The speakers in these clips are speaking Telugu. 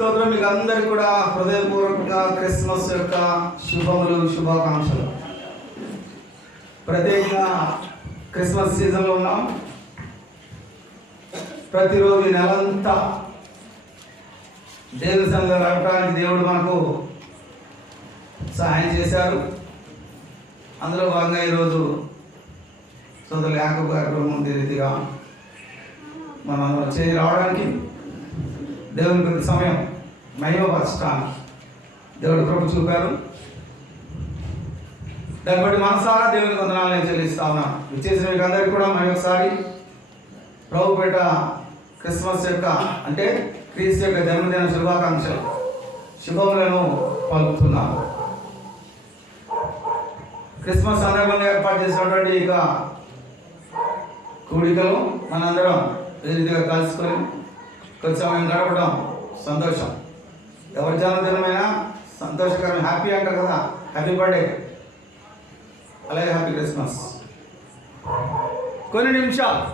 స్తోత్రం. మీకు అందరికి కూడా హృదయపూర్వకంగా క్రిస్మస్ యొక్క శుభములు, శుభాకాంక్షలు. ప్రత్యేకంగా క్రిస్మస్ సీజన్లో ఉన్నాం. ప్రతిరోజు నెలంతా దేవుని సన్నిధిలో గడపడానికి దేవుడు మనకు సహాయం చేశారు. అందులో భాగంగా ఈరోజు సోదరులు యాకబ్ గారు ముందు రీతిగా మనం చేసి రావడానికి దేవుని ప్రతి సమయం మహిమపరచడానికి దేవుడు కృప చూపారు. దాన్ని బట్టి మనసారా దేవుని వందనాలు నేను చెల్లిస్తా ఉన్నాను. విచ్చేసిన మీకు అందరికీ కూడా మరొకసారి ప్రభుపేట క్రిస్మస్ యొక్క అంటే క్రీస్తు యొక్క జన్మదిన శుభాకాంక్షలు, శుభములను పలుకుతున్నాను. క్రిస్మస్ సందర్భంగా ఏర్పాటు చేసినటువంటి ఇక కూడికలు మనందరం ఏ రీతిగా కలుసుకొని కొంచెం సమయం గడపడం సంతోషం. ఎవరి జన్మదినమైనా సంతోషకరం. హ్యాపీ అంటారు కదా, హ్యాపీ బర్త్డే, అలాగే హ్యాపీ క్రిస్మస్. కొన్ని నిమిషాలు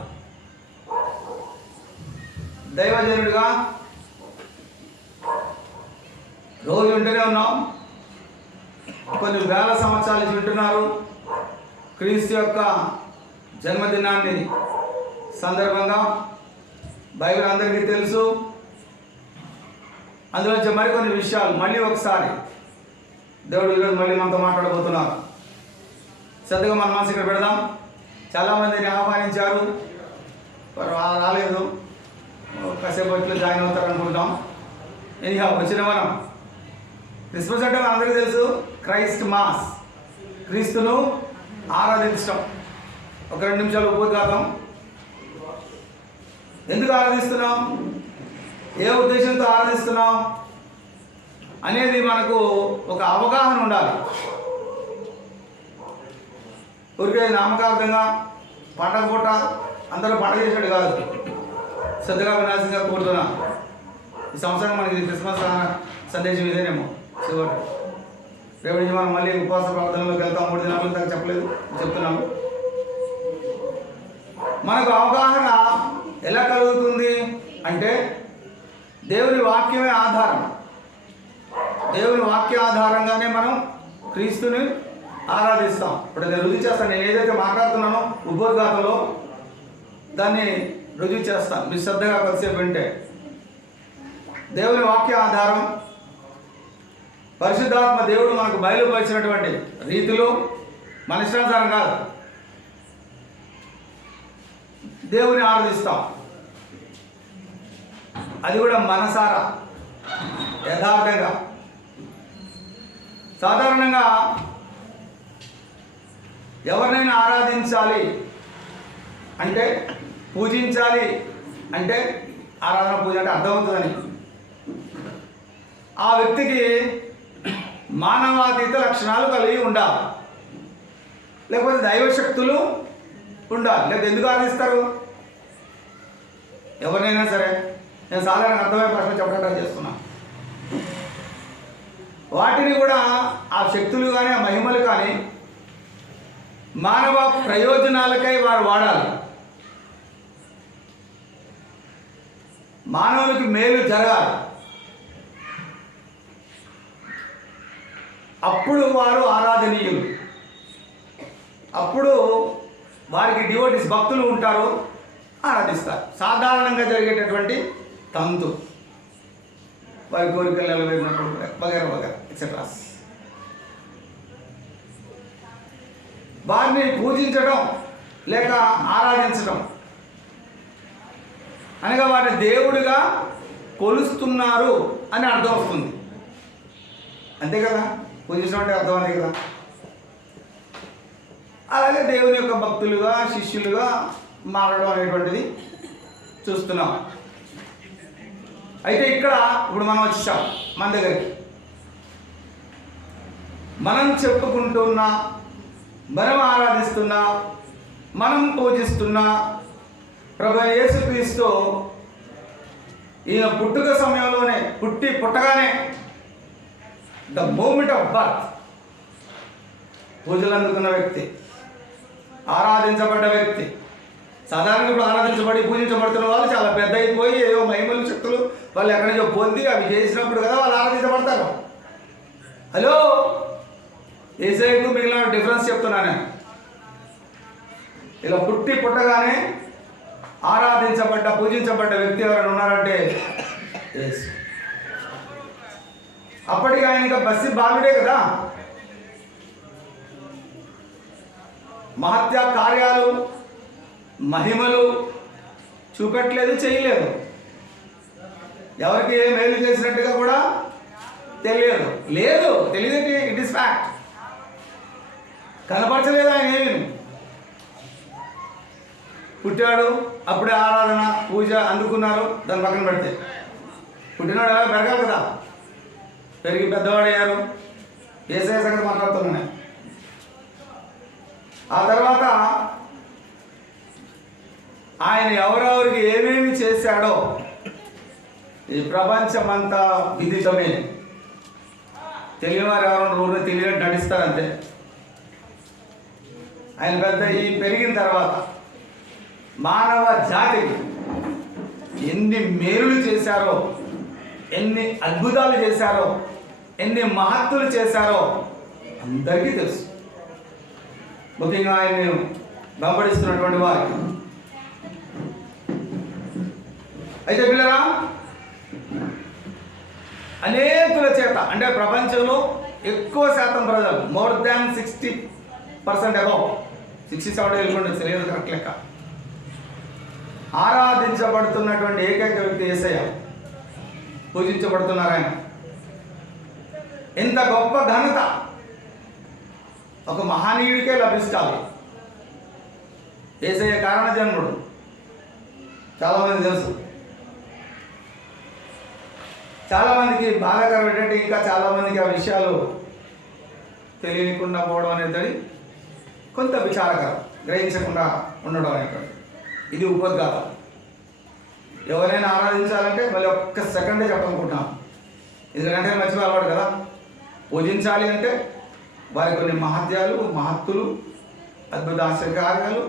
దైవజనుడిగా రోజు వింటూనే ఉన్నాం. కొన్ని వేల సంవత్సరాలు వింటున్నారు. క్రీస్తు యొక్క జన్మదినాన్ని సందర్భంగా బైబిల్ అందరికీ తెలుసు. అందులో మరికొన్ని విషయాలు మళ్ళీ ఒకసారి దేవుడు ఈరోజు మళ్ళీ మనతో మాట్లాడబోతున్నారు. శ్రద్ధగా మన మనసు ఇక్కడ పెడదాం. చాలామందిని ఆహ్వానించారు, రాలేదు. కాసేపు వచ్చి జాయిన్ అవుతారు అనుకుంటాం. ఎనీహా వచ్చిన మనం క్రిస్మస్ అంటే అందరికీ తెలుసు, క్రైస్ట్ మాస్, క్రీస్తును ఆరాధించడం. ఒక 2 నిమిషాలు ఉపోద్ఘాతం. ఎందుకు ఆరాధిస్తున్నాం, ఏ ఉద్దేశంతో ఆరాధిస్తున్నాం అనేది మనకు ఒక అవగాహన ఉండాలి. ఊరికే నామకార్థంగా పండగ పూట అందరూ పండగ చేసినట్టు కాదు. శ్రద్ధగా వినాల్సిందిగా కోరుతున్నా. ఈ సంవత్సరం మనకి క్రిస్మస్ సందేశం ఇదేనేమో. చివరి రేపు నుంచి మనం మళ్ళీ ఉపవాస ప్రార్థనలోకి వెళ్తాం. 3 దినాల దాకా చెప్పలేదు, చెప్తున్నాము. మనకు అవగాహన ఎలా కలుగుతుంది అంటే దేవుని వాక్యమే ఆధారం. దేవుని వాక్య ఆధారంగానే మనం క్రీస్తుని ఆరాధిస్తాం. ఇప్పుడు నేను రుజువు చేస్తాను. నేను ఏదైతే మాట్లాడుతున్నానో ఉపోద్ఘాతంలో దాన్ని రుజువు చేస్తాను. మీరు శ్రద్ధగా కొద్దిసేపు వింటే దేవుని వాక్య ఆధారం, పరిశుద్ధాత్మ దేవుడు మనకు బయలుపరిచినటువంటి రీతిలో మన ఇష్టానుసారం కాదు, దేవుని ఆరాధిస్తాం. అది కూడా మనసారా, యథార్థంగా. సాధారణంగా ఎవరినైనా ఆరాధించాలి అంటే, పూజించాలి అంటే, ఆరాధన పూజ అంటే అర్థమవుతుందని, ఆ వ్యక్తికి మానవాతీత లక్షణాలు కలిగి ఉండాలి, లేకపోతే దైవశక్తులు ఉండాలి. లేకపోతే ఎందుకు ఆరాధిస్తారు ఎవరినైనా సరే? నేను సాధారణ అర్థమయ్యే ప్రశ్న చెప్పడం చేస్తున్నా. వాటిని కూడా ఆ శక్తులు కానీ ఆ మహిమలు కానీ మానవ ప్రయోజనాలకై వారు వాడాలి. మానవునికి మేలు జరగాలి. అప్పుడు వారు ఆరాధనీయులు. అప్పుడు వారికి డివోటీస్, భక్తులు ఉంటారు, ఆరాధిస్తారు. సాధారణంగా జరిగేటటువంటి తంతు, వారి కోరికలు నెరవేరినప్పుడు వగైరా వగైరా ఎక్సెట్రా. వారిని పూజించడం లేక ఆరాధించడం అనగా వారిని దేవుడిగా కొలుస్తున్నారు అని అర్థం వస్తుంది. అంతే కదా, పూజించడం అంటే అర్థం అంతే కదా. అలాగే దేవుని యొక్క భక్తులుగా, శిష్యులుగా మారడం అనేటువంటిది చూస్తున్నాం. అయితే ఇక్కడ ఇప్పుడు మనం వచ్చాం మన దగ్గరికి. మనం చెప్పుకుంటున్నా, మనం ఆరాధిస్తున్నా, మనం పూజిస్తున్నా ప్రభువైన యేసుక్రీస్తు ఈయన పుట్టుక సమయంలోనే, పుట్టగానే, ద మూమెంట్ ఆఫ్ బర్త్, పూజలు అందుకున్న వ్యక్తి, ఆరాధించబడ్డ వ్యక్తి, సాధారణంగా ఇప్పుడు ఆరాధించబడి పూజించబడుతున్న వాళ్ళు చాలా పెద్ద అయిపోయి ఏవో మహిమలు శక్తులు వాళ్ళు ఎక్కడి నుంచో పొంది అవి చేసినప్పుడు కదా వాళ్ళు ఆరాధించబడతారు. హలో, యేసయ్యకు మిగిలిన డిఫరెన్స్ చెప్తున్నాను. ఇలా పుట్టగానే ఆరాధించబడ్డ పూజించబడ్డ వ్యక్తి ఎవరైనా ఉన్నారంటే యేసు. అప్పటికి ఆయన ఇంకా బస్సి బాలుడే కదా. మహత్య కార్యాలు మహిమలు చూపెట్టలేదు, చేయలేదు. ఎవరికి ఏ మేలు చేసినట్టుగా కూడా తెలియదు. తెలియదంటే ఇట్ ఈస్ ఫ్యాక్ట్. కనపరచలేదు ఆయన ఏమీ. పుట్టాడు, అప్పుడే ఆరాధన పూజ అందుకున్నారు, దాని పక్కన పెడితే పుట్టినాడు ఎలా పెరగాలి కదా. పెరిగి పెద్దవాడయ్యారు. యేసయ్య సంగతి మాట్లాడుతున్నాను. ఆ తర్వాత ఆయన ఎవరెవరికి ఏమేమి చేశాడో ఈ ప్రపంచమంతా విదితమే. తెలియని వారు ఎవరు ఊరిని తెలియని నటిస్తారంతే. ఆయన పెద్ద ఈ పెరిగిన తర్వాత మానవ జాతికి ఎన్ని మేలులు చేశారో, ఎన్ని అద్భుతాలు చేశారో, ఎన్ని మహత్తులు చేశారో అందరికీ తెలుసు. ముఖ్యంగా ఆయన్ని వెంబడిస్తున్నటువంటి వారికి. అయితే పిల్లరా, అనేకుల చేత అంటే ప్రపంచంలో ఎక్కువ శాతం ప్రజలు మోర్ దాన్ 60% అబౌవ్ 67 వెళ్ళిపోండి తెలియదు కరెక్ట్ లెక్క ఆరాధించబడుతున్నటువంటి ఏకైక వ్యక్తి యేసయ్య. పూజించబడుతున్నారు ఆయన. ఇంత గొప్ప ఘనత ఒక మహనీయుడికే లభిస్తాలి. యేసయ్య కారణ జన్ముడు, చాలామంది తెలుసు. చాలామందికి బాధాకరం ఏంటంటే ఇంకా చాలామందికి ఆ విషయాలు తెలియకుండా పోవడం అనేది కొంత విచారకరం, గ్రహించకుండా ఉండడం అనేది. ఇది ఉపద్ఘాతం. ఎవరైనా ఆరాధించాలంటే మళ్ళీ ఒక్క సెకండే చెప్పాలనుకుంటున్నాం. ఎందుకంటే మర్చిపోవాలి కదా. పూజించాలి అంటే వారి కొన్ని మహత్యాలు మహత్తులు అద్భుత ఆశ్చర్యకార్యాలు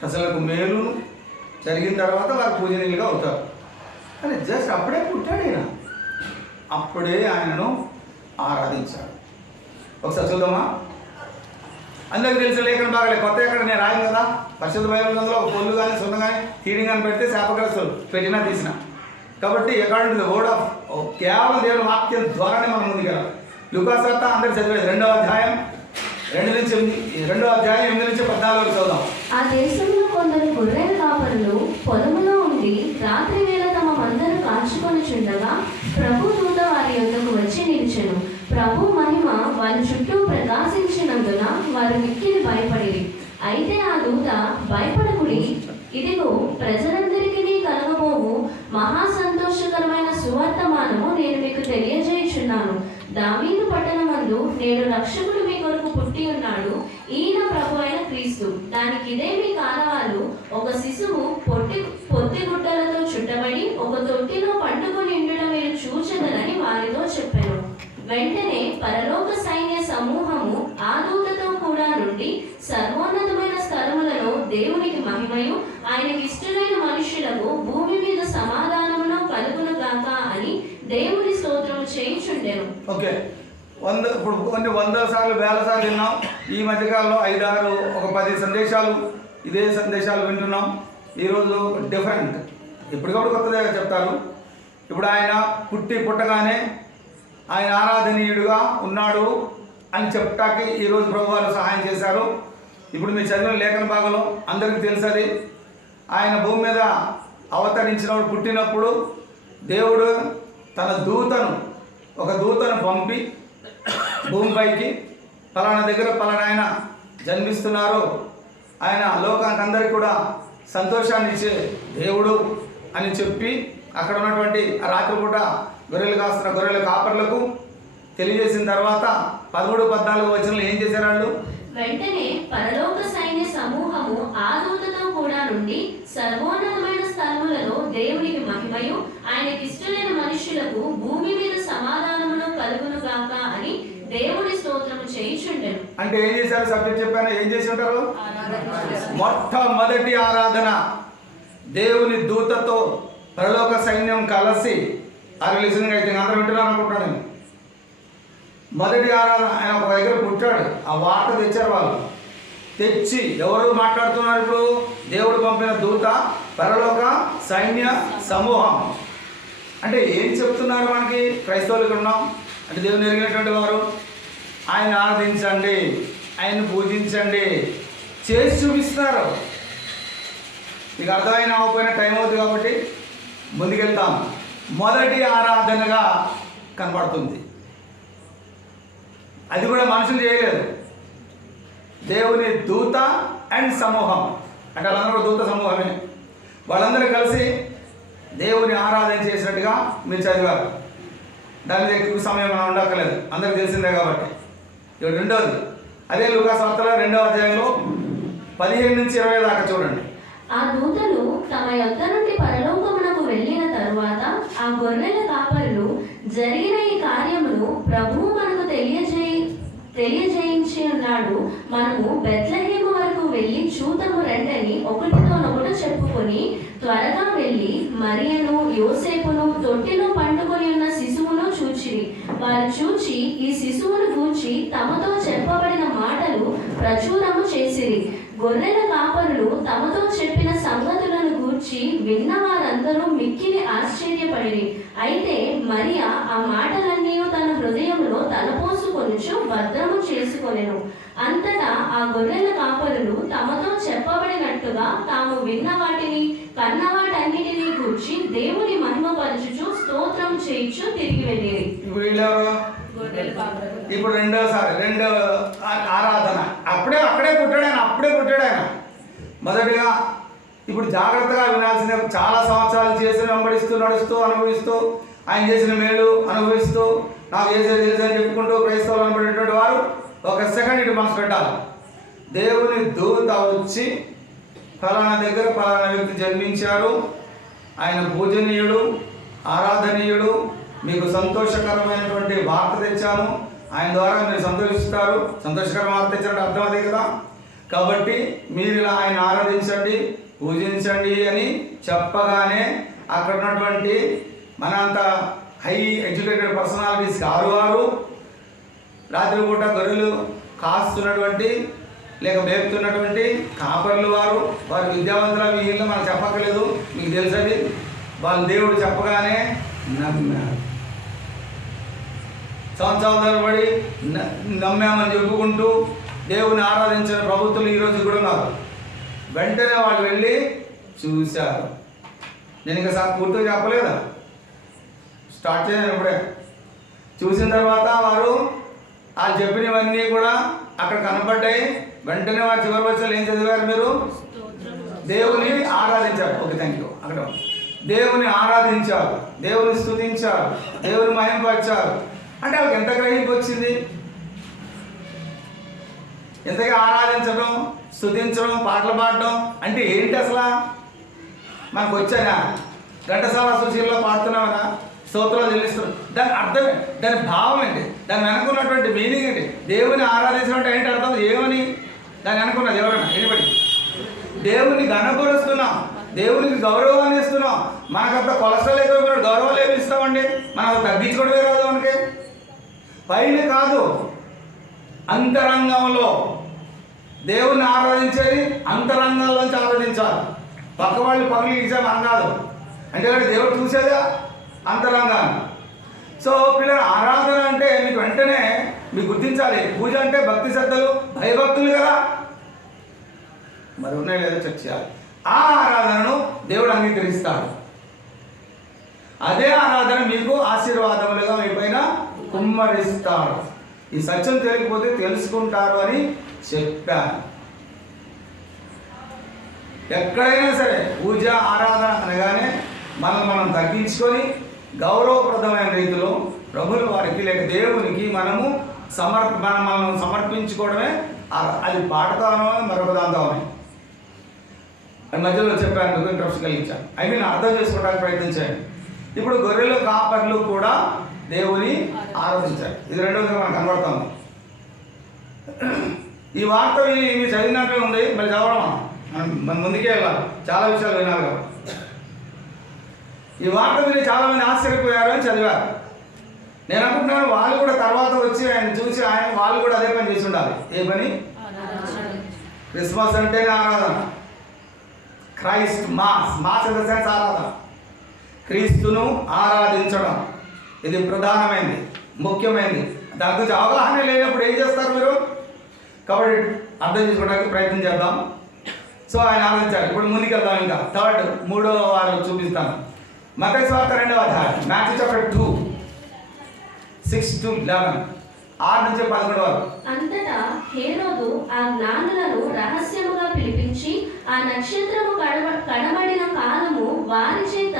ప్రజలకు మేలును జరిగిన తర్వాత వారు పూజనీయులుగా అవుతారు. కానీ జస్ట్ అప్పుడే పుట్టాడు ఆయన, అప్పుడే ఆయనను ఆరాధించాడు. ఒకసారి చూద్దామా. అందరికి తెలిసిన లేఖన బాగాలే, కొత్త ఎక్కడ నేను రాయను కదా. పరిశుద్ధ బైబిల్ ఒక పొల్లు కానీ సున్న కానీ తీయడం కానీ పెడితే శాపగ్రస్తులు పెట్టినా తీసిన. కాబట్టి according to the word of కేవలం దేవుని వాక్యం ద్వారానే మనం ముందుకెళ్ళాలి. లూకాసు వార్త అందరు చదివేది 2వ అధ్యాయం 2 నుంచి 8 నుంచి 14 వరకు చదువుదాం. ఆ దేశంలో కొందరు గొర్రెల కాపరులు పొలములో ఉండి రాత్రి వేళ తమ మందను కాచుకొని చుండగా ప్రభు దూత వారి యొద్దకు వచ్చి నిలిచెను. ప్రభు మహిమ వారి చుట్టూ ప్రకాశించినందున వారు మిక్కిలి భయపడిరి. అయితే ఆ దూత, భయపడకుడి, ఇదిగో ప్రజలందరికీ కలగబోవు మహా సంతోషకరమైన సువర్తమానము నేను మీకు తెలియజేయుచున్నాను. దావీదు పట్టణమందు నేడు రక్షకుడు మీ కొరకు పుట్టి ఉన్నాడు. ఈయన ప్రభు అయిన క్రీస్తు. దానికి ఇదే మీ కానవాళ్ళు. ఒక శిశువు పొత్తి గుడ్డలతో చుట్టబడి ఒక తొట్టిలో పండుకొని ఉండడం మీరు చూచెదరని వారితో చెప్పాను. వెంటనే పరలోక సైన్య సమూహము ఆ దూతతో కూడా నుండి సర్వోన్నతమైన స్థలములలో దేవునికి మహిమయు ఆయనకి ఇష్టమైన మనుషులకు భూమి మీద సమాధానమును కలుగును గాక అని దేవుని స్తోత్రము చేయుచుండెను. ఓకే, ఇప్పుడు కొన్ని 100 సార్లు 1000 సార్లు విన్నాం. ఈ మధ్యకాలంలో 5, 6, ఒక 10 సందేశాలు ఇదే సందేశాలు వింటున్నాం. ఈరోజు డిఫరెంట్, ఎప్పటికప్పుడు కొత్తదే చెప్తారు. ఇప్పుడు ఆయన పుట్టగానే ఆయన ఆరాధనీయుడుగా ఉన్నాడు అని చెప్పటానికి ఈరోజు ప్రభు వారు సహాయం చేశారు. ఇప్పుడు మీరు చదివిన లేఖన భాగంలో అందరికీ తెలుసది. ఆయన భూమి మీద అవతరించినప్పుడు, పుట్టినప్పుడు దేవుడు తన ఒక దూతను పంపి భూమిపైకి పలానా దగ్గర పలానా ఆయన జన్మిస్తున్నారు, ఆయన లోకానికి అందరికీ కూడా సంతోషాన్ని ఇచ్చే దేవుడు అని చెప్పి అక్కడ ఉన్నటువంటి రాత్రిపూట గొర్రెలు కాస్తున్న గొర్రెల కాపర్లకు తెలియజేసిన తర్వాత 13, 14 వచనాలు ఏం చేశారు వాళ్ళు? వెంటనే పరలోక సైన్య సమూహము ఆ దూతతో కూడా నుండి సర్వోన్నతమైన స్థలములలో దేవునికి మహిమయు ఆయనకి ఇష్టమైన మనుషులకు భూమి మీద సమాధానమును కలుగును గాక అని దేవుని స్తోత్రము చేయుచుండెను. అంటే ఏం చేశారు? సబ్జెక్ట్ చెప్పాను, ఏం చేసి ఉంటారు? మొట్టమొదటి ఆరాధన దేవుని దూతతో పరలోక సైన్యం కలిసి లిసనింగ్ అయితే అందరూ వింటున్నారు అనుకుంటున్నాను నేను. మొదటి ఆరాధన ఆయన ఒక దగ్గర పుట్టాడు, ఆ వార్త తెచ్చారు వాళ్ళు. తెచ్చి ఎవరు మాట్లాడుతున్నారు ఇప్పుడు? దేవుడు పంపిన దూత, పరలోక సైన్య సమూహం. అంటే ఏం చెప్తున్నారు మనకి? క్రైస్తవులు ఇక్కడ ఉన్నాం అంటే దేవుని ఎరిగినటువంటి వారు, ఆయన ఆరాధించండి, ఆయన పూజించండి, చేసి చూపిస్తున్నారు. మీకు అర్థమైన అవ్వకపోయినా టైం అవుతుంది కాబట్టి ముందుకెళ్తాం. మొదటి ఆరాధనగా కనబడుతుంది. అది కూడా మనుషులు చేయలేదు, దేవుని దూత అండ్ సమూహం. అంటే వాళ్ళందరూ దూత సమూహమే. వాళ్ళందరూ కలిసి దేవుని ఆరాధన చేసినట్టుగా మీరు చదివారు. దాని మీద ఎక్కువ సమయం మనం ఉండక్కర్లేదు, అందరికి తెలిసిందే కాబట్టి. ఇప్పుడు రెండవది అదే లూకాసు వార్తలో 2వ అధ్యాయంలో 15 నుంచి 20 దాకా చూడండి. ఆ దూతలు తమ యొద్ద నుండి పరలోకమునకు వెళ్ళిన తరువాత ఆ గొర్రెల కాపరులు జరిగిన ఈ కార్యమును ప్రభువు మనకు తెలియజేయించి ఉన్నాడు, మనము బెత్లెహేము వరకు వెళ్ళి చూతము రండని ఒకటితోనొకటి చెప్పుకొని త్వరగా వెళ్ళి మరియను యోసేపును తొట్టిలో పండుకొని ఉన్న శిశువును చూచిరి. వారు చూచి ఈ శిశువును గూర్చి తమతో చెప్పబడిన మాటలు ప్రచురము చేసిరి. గొర్రెల కాపరులు తమతో చెప్పిన సంగతులను గూర్చి విన్న వారందరూ మిక్కిలి ఆశ్చర్యపడిరి. అయితే మరియా ఆ మాటలన్నీ తన హృదయంలో తలపోసుకొనుచు భద్రము చేసుకొనెను. అంతటా ఆ గొర్రెల కాపరులు తమతో చెప్పబడినట్టుగా తాము విన్న వాటిని కన్న వాటన్నిటిని గూర్చి దేవుని మహిమపరచుచు స్తోత్రం చేయించు తిరిగి వెళ్ళిరి. ఇప్పుడు రెండవ ఆరాధన అక్కడే పుట్టాడు ఆయన. మొదటిగా ఇప్పుడు జాగ్రత్తగా వినాల్సిన, చాలా సంవత్సరాలు చేసి వెంబడిస్తూ నడుస్తూ అనుభవిస్తూ ఆయన చేసిన మేలు అనుభవిస్తూ నాకు చేసేది తెలుసు అని చెప్పుకుంటూ క్రైస్తవులు అనబడేటువంటి వారు ఒక సెకండ్ ఇటు మనసు పెట్టాలి. దేవుని దూత వచ్చి ఫలానా దగ్గర ఫలానా వ్యక్తి జన్మించారు, ఆయన పూజనీయుడు, ఆరాధనీయుడు, మీకు సంతోషకరమైనటువంటి వార్త తెచ్చాను, ఆయన ద్వారా మీరు సంతోషిస్తారు. సంతోషకరమైన వార్త తెచ్చారంటే అర్థం అదే కదా. కాబట్టి మీరు ఇలా ఆయన ఆరాధించండి, పూజించండి అని చెప్పగానే అక్కడ ఉన్నటువంటి మనంత హై ఎడ్యుకేటెడ్ పర్సనాలిటీస్ వారు రాత్రిపూట గొర్రెలు కాస్తున్నటువంటి లేక మేపుతున్నటువంటి కాపర్లు వారు విద్యావంతుల వీళ్ళు మనకు చెప్పక్కర్లేదు, మీకు తెలుసది. వాళ్ళు దేవుడు చెప్పగానే నమ్మారు. సంవత్సరాల తరబడి నమ్మామని చెప్పుకుంటూ దేవుని ఆరాధించిన ప్రభుత్వాలు ఈరోజు కూడా ఉన్నారు. వెంటనే వాళ్ళు వెళ్ళి చూశారు. నేను ఇంకా పూర్తిగా చెప్పలేదా, స్టార్ట్ చేశాను ఇప్పుడే. చూసిన తర్వాత వాళ్ళు చెప్పినవన్నీ కూడా అక్కడ కనపడ్డాయి. వెంటనే వారు చివరి వచ్చారు. ఏం చదివారు మీరు? దేవుని ఆరాధించారు. Okay, thank you. అక్కడ దేవుని ఆరాధించారు, దేవుని స్తుతించారు, దేవుని మహిమపరిచారు. అంటే వాళ్ళకి ఎంత గ్రహింపు వచ్చింది? ఎంతగా ఆరాధించడం, స్తుతించడం, పాటలు పాడడం అంటే ఏంటి అసలు? మనకు వచ్చానా? ఘంటసాల సుశీల్లో పాడుతున్నామనా? స్తోత్రాలు చెల్లిస్తున్నాం. దాని అర్థం, దాని భావం ఏంటి? దాని వెనుకున్నటువంటి మీనింగ్ ఏంటి? దేవుని ఆరాధించడం అంటే ఏంటి అర్థం? ఏమని దాన్ని అనుకున్నది ఎవరైనా? ఎనిబడి దేవుని గణపరుస్తున్నాం, దేవునికి గౌరవాన్ని ఇస్తున్నాం. మనకంత కొలెస్ట్రాల్ ఎక్కువ గౌరవాలు ఏమి ఇస్తామండి? మనం తగ్గించుకోవడమే కాదు, మనకి పైన కాదు, అంతరంగంలో దేవుని ఆరాధించేది అంతరంగంలోంచి ఆరాధించాలి. పక్క వాళ్ళు పగులు ఇచ్చా మనం కాదు. అంటే దేవుడు చూసేదా అంతరంగాన్ని. సో పిల్లలు ఆరాధన అంటే మీకు వెంటనే మీకు గుర్తించాలి. పూజ అంటే భక్తి శ్రద్ధలు, భయభక్తులు కదా, మరి ఉన్నాయి లేదా చెక్ చేయాలి. ఆ ఆరాధనను దేవుడు అంగీకరిస్తాడు. అదే ఆరాధన మీకు ఆశీర్వాదములుగా మీ పైన కుమ్మరిస్తాడు. ఈ సత్యం తెలియకపోతే తెలుసుకుంటారు అని చెప్పాను. ఎక్కడైనా సరే పూజ ఆరాధన అనగానే మనం తగ్గించుకొని గౌరవప్రదమైన రీతిలో ప్రభుల వారికి లేక దేవునికి మనం సమర్పించుకోవడమే. అది పాటతానో మరొక దాంతోనే అది మధ్యలో చెప్పాను, మీకు ఇంట్రెస్ట్ కలిగించాను. అర్థం చేసుకోవడానికి ప్రయత్నం చేయండి. ఇప్పుడు గొర్రెలు కాపర్లు కూడా దేవుని ఆరాధించారు. ఇది రెండోది మనకు కనబడుతుంది. ఈ వార్త విని మీరు చదివినట్లే ఉంది, మరి చదవడం మనం ముందుకే వెళ్ళాలి, చాలా విషయాలు వినాలి కాబట్టి. ఈ వార్త విని చాలామంది ఆశ్చర్యపోయారు అని చదివారు. నేను అనుకుంటున్నాను వాళ్ళు కూడా తర్వాత వచ్చి ఆయన చూసి వాళ్ళు కూడా అదే పని చేసి ఉండాలి. ఏ పని? క్రిస్మస్ అంటేనే ఆరాధన. Christ mass in the sense ఆరాధన, క్రీస్తును ఆరాధించడం. ఇది ప్రధానమైనది, ముఖ్యమైనది. దాని గురించి అవగాహన లేనప్పుడు ఏం చేస్తారు మీరు? కాబట్టి అర్థం చేసుకోవడానికి ప్రయత్నం చేద్దాం. సో ఆయన ఆరాధించారు. ఇప్పుడు ముందుకెళ్దాం. ఇంకా మూడో వారు చూపిస్తాను. మత్తయి సువార్త 2వ అధ్యాయం, మాథ్యూ చాప్టర్ 2 6-11, 6-11 వరకు. అంతటా హేరోదు ఆ జ్ఞానులను రహస్యముగా పిలిపించి ఆ నక్షత్రము కనబడిన కాలము వారి చేత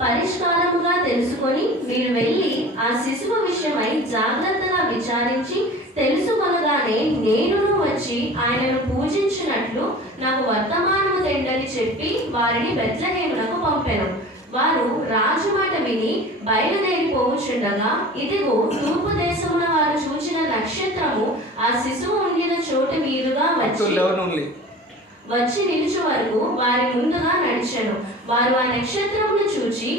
పరిష్కారముగా తెలుసుకొని మీరు వెళ్ళి ఆ శిశువు విషయమై జాగ్రత్తగా విచారించి తెలుసుకొనగానే నేనును వచ్చి ఆయనను పూజించినట్లు నాకు వర్తమానము తెండని చెప్పి వారిని బెత్లెహేమునకు పంపెను. వారు రాజు మాట విని బయలుదేరిపోవచ్చుండగా ఇదిగో తూర్పు దేశమున వారు చూచిన నక్షత్రము ఆ శిశువు ఉండిన చోటు మీదుగా వచ్చి నిలుచు వరకు వారి ముందుగా నడిచెను. వారు ఆ నక్షత్రమును చూచి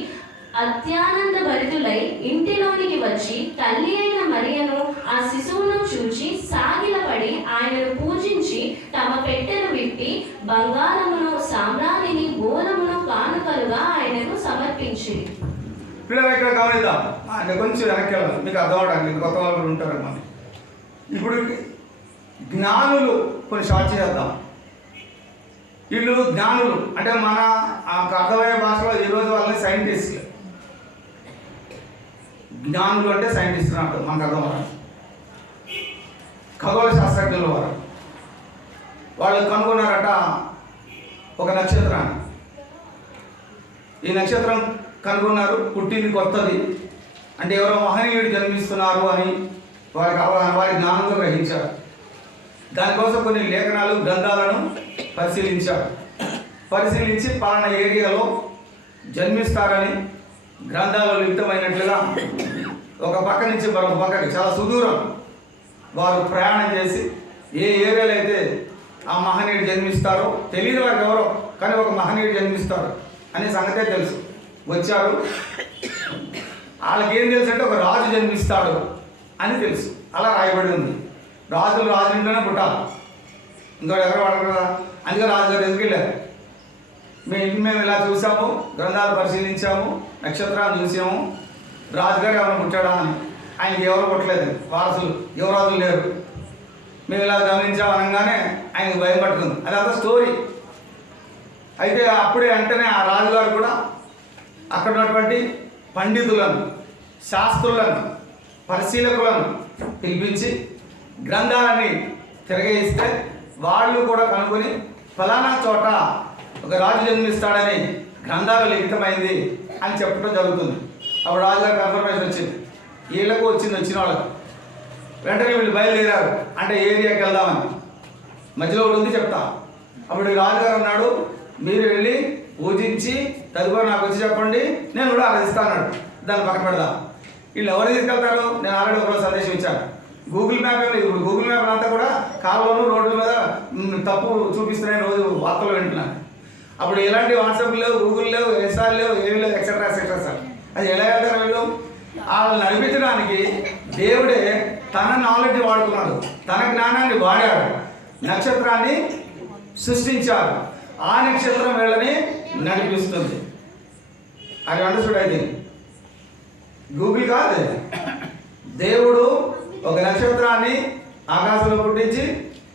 అత్యానంద భరితులై ఇంటిలోనికి వచ్చి తల్లి అయిన మరియను ఆ శిశువును చూచి సాగిలపడి ఆయనను పూజించి తమ పెట్టెను విప్పి బంగారమును సామ్రాణిని బోలమును కానుకలుగా ఆయనను సమర్పించి. పిల్లలు ఇక్కడ గమనిద్దాం. అంటే కొంచెం వెనక్కి వెళ్ళాలి, మీకు అర్థం అవడానికి. కొత్త వాళ్ళు కూడా ఉంటారమ్మా. ఇప్పుడు జ్ఞానులు కొన్ని షార్ట్ చేద్దాం. వీళ్ళు జ్ఞానులు అంటే మన అర్థమయ్యే భాషలో ఈరోజు వాళ్ళని సైంటిస్టులు. జ్ఞానులు అంటే సైంటిస్టులు అంటారు, మనకు అర్థం అవ్వాలి. ఖగోళ శాస్త్రజ్ఞులు వాళ్ళు కనుగొన్నారట ఒక నక్షత్రాన్ని. ఈ నక్షత్రం కనుగొన్నారు, పుట్టింది కొత్తది, అంటే ఎవరో మహనీయుడు జన్మిస్తున్నారు అని వారికి అవగాహన, వారి జ్ఞానంతో గ్రహించారు. దానికోసం కొన్ని లేఖనాలు, గ్రంథాలను పరిశీలించి పలానా ఏరియాలో జన్మిస్తారని గ్రంథాలు లిఖితమైనట్లుగా ఒక పక్క నుంచి మరొక పక్కకి చాలా సుదూరం వారు ప్రయాణం చేసి ఏ ఏరియాలో అయితే ఆ మహనీయుడు జన్మిస్తారో తెలియదు వారికి ఎవరో, కానీ ఒక మహనీయుడు జన్మిస్తాడు అనే సంగతే తెలుసు. వచ్చారు. వాళ్ళకి ఏం తెలుసు అంటే ఒక రాజు జన్మిస్తాడు అని తెలుసు. అలా రాయబడి ఉంది. రాజులు ఇంట్లోనే పుట్టాలి, ఇంకోటి ఎవరు వాడరు కదా. అందుకే రాజుగారు ఎదుగుకెళ్ళారు. మేము ఇలా చూసాము, గ్రంథాలు పరిశీలించాము, నక్షత్రాలు చూసాము, రాజుగారు ఎవరు పుట్టాడా అని. ఆయనకి ఎవరు పుట్టలేదు, వారసులు యువరాజులు లేరు. మేము ఇలా గమనించాము అనగానే ఆయనకు భయం పట్టుకుంది. అదంతా స్టోరీ. అయితే అప్పుడే వెంటనే ఆ రాజుగారు కూడా అక్కడ ఉన్నటువంటి పండితులను, శాస్త్రులను, పరిశీలకులను పిలిపించి గ్రంథాలని తిరగేస్తే వాళ్ళు కూడా కనుగొని ఫలానా చోట ఒక రాజు జన్మిస్తాడని గ్రంథాలు లిఖితమైంది అని చెప్పడం జరుగుతుంది. అప్పుడు రాజుగారు కన్ఫర్మేషన్ వచ్చింది, వీళ్ళకు వచ్చిన వాళ్ళకు. వెంటనే వీళ్ళు బయలుదేరారు. అంటే ఏరియాకి వెళ్దామని మధ్యలో ఒకటి ఉంది చెప్తా. అప్పుడు రాజుగారు అన్నాడు, మీరు వెళ్ళి పూజించి తదుపరి నాకు వచ్చి చెప్పండి, నేను కూడా ఆరాధిస్తాను. దాన్ని పక్కన పెడదాం. వీళ్ళు ఎవరు తీసుకెళ్తారు? నేను ఆల్రెడీ ఒకరోజు సందేశం ఇచ్చాను. గూగుల్ మ్యాప్ ఏమి లేదు. ఇప్పుడు గూగుల్ మ్యాప్ అంతా కూడా కాలువలు, రోడ్ల మీద తప్పు చూపిస్తున్నాయి రోజు వార్తలు వింటున్నాను. అప్పుడు ఎలాంటి వాట్సాప్ లేవు, గూగుల్ లేవు, ఎస్ఆర్ లేవు, ఏమి లేవు, ఎక్సెట్రా ఎక్సెట్రా సార్. అది ఎలా వెళ్తారు వీళ్ళు? వాళ్ళని నడిపించడానికి దేవుడే తన నాలెడ్జ్ వాడుకున్నాడు, తన జ్ఞానాన్ని వాడాడు, నక్షత్రాన్ని సృష్టించాడు. ఆ నక్షత్రం వీళ్ళని నడిపిస్తుంది. అది అండర్స్టూడ్ అయితే గూగుల్ కాదు, దేవుడు ఒక నక్షత్రాన్ని ఆకాశంలో పుట్టించి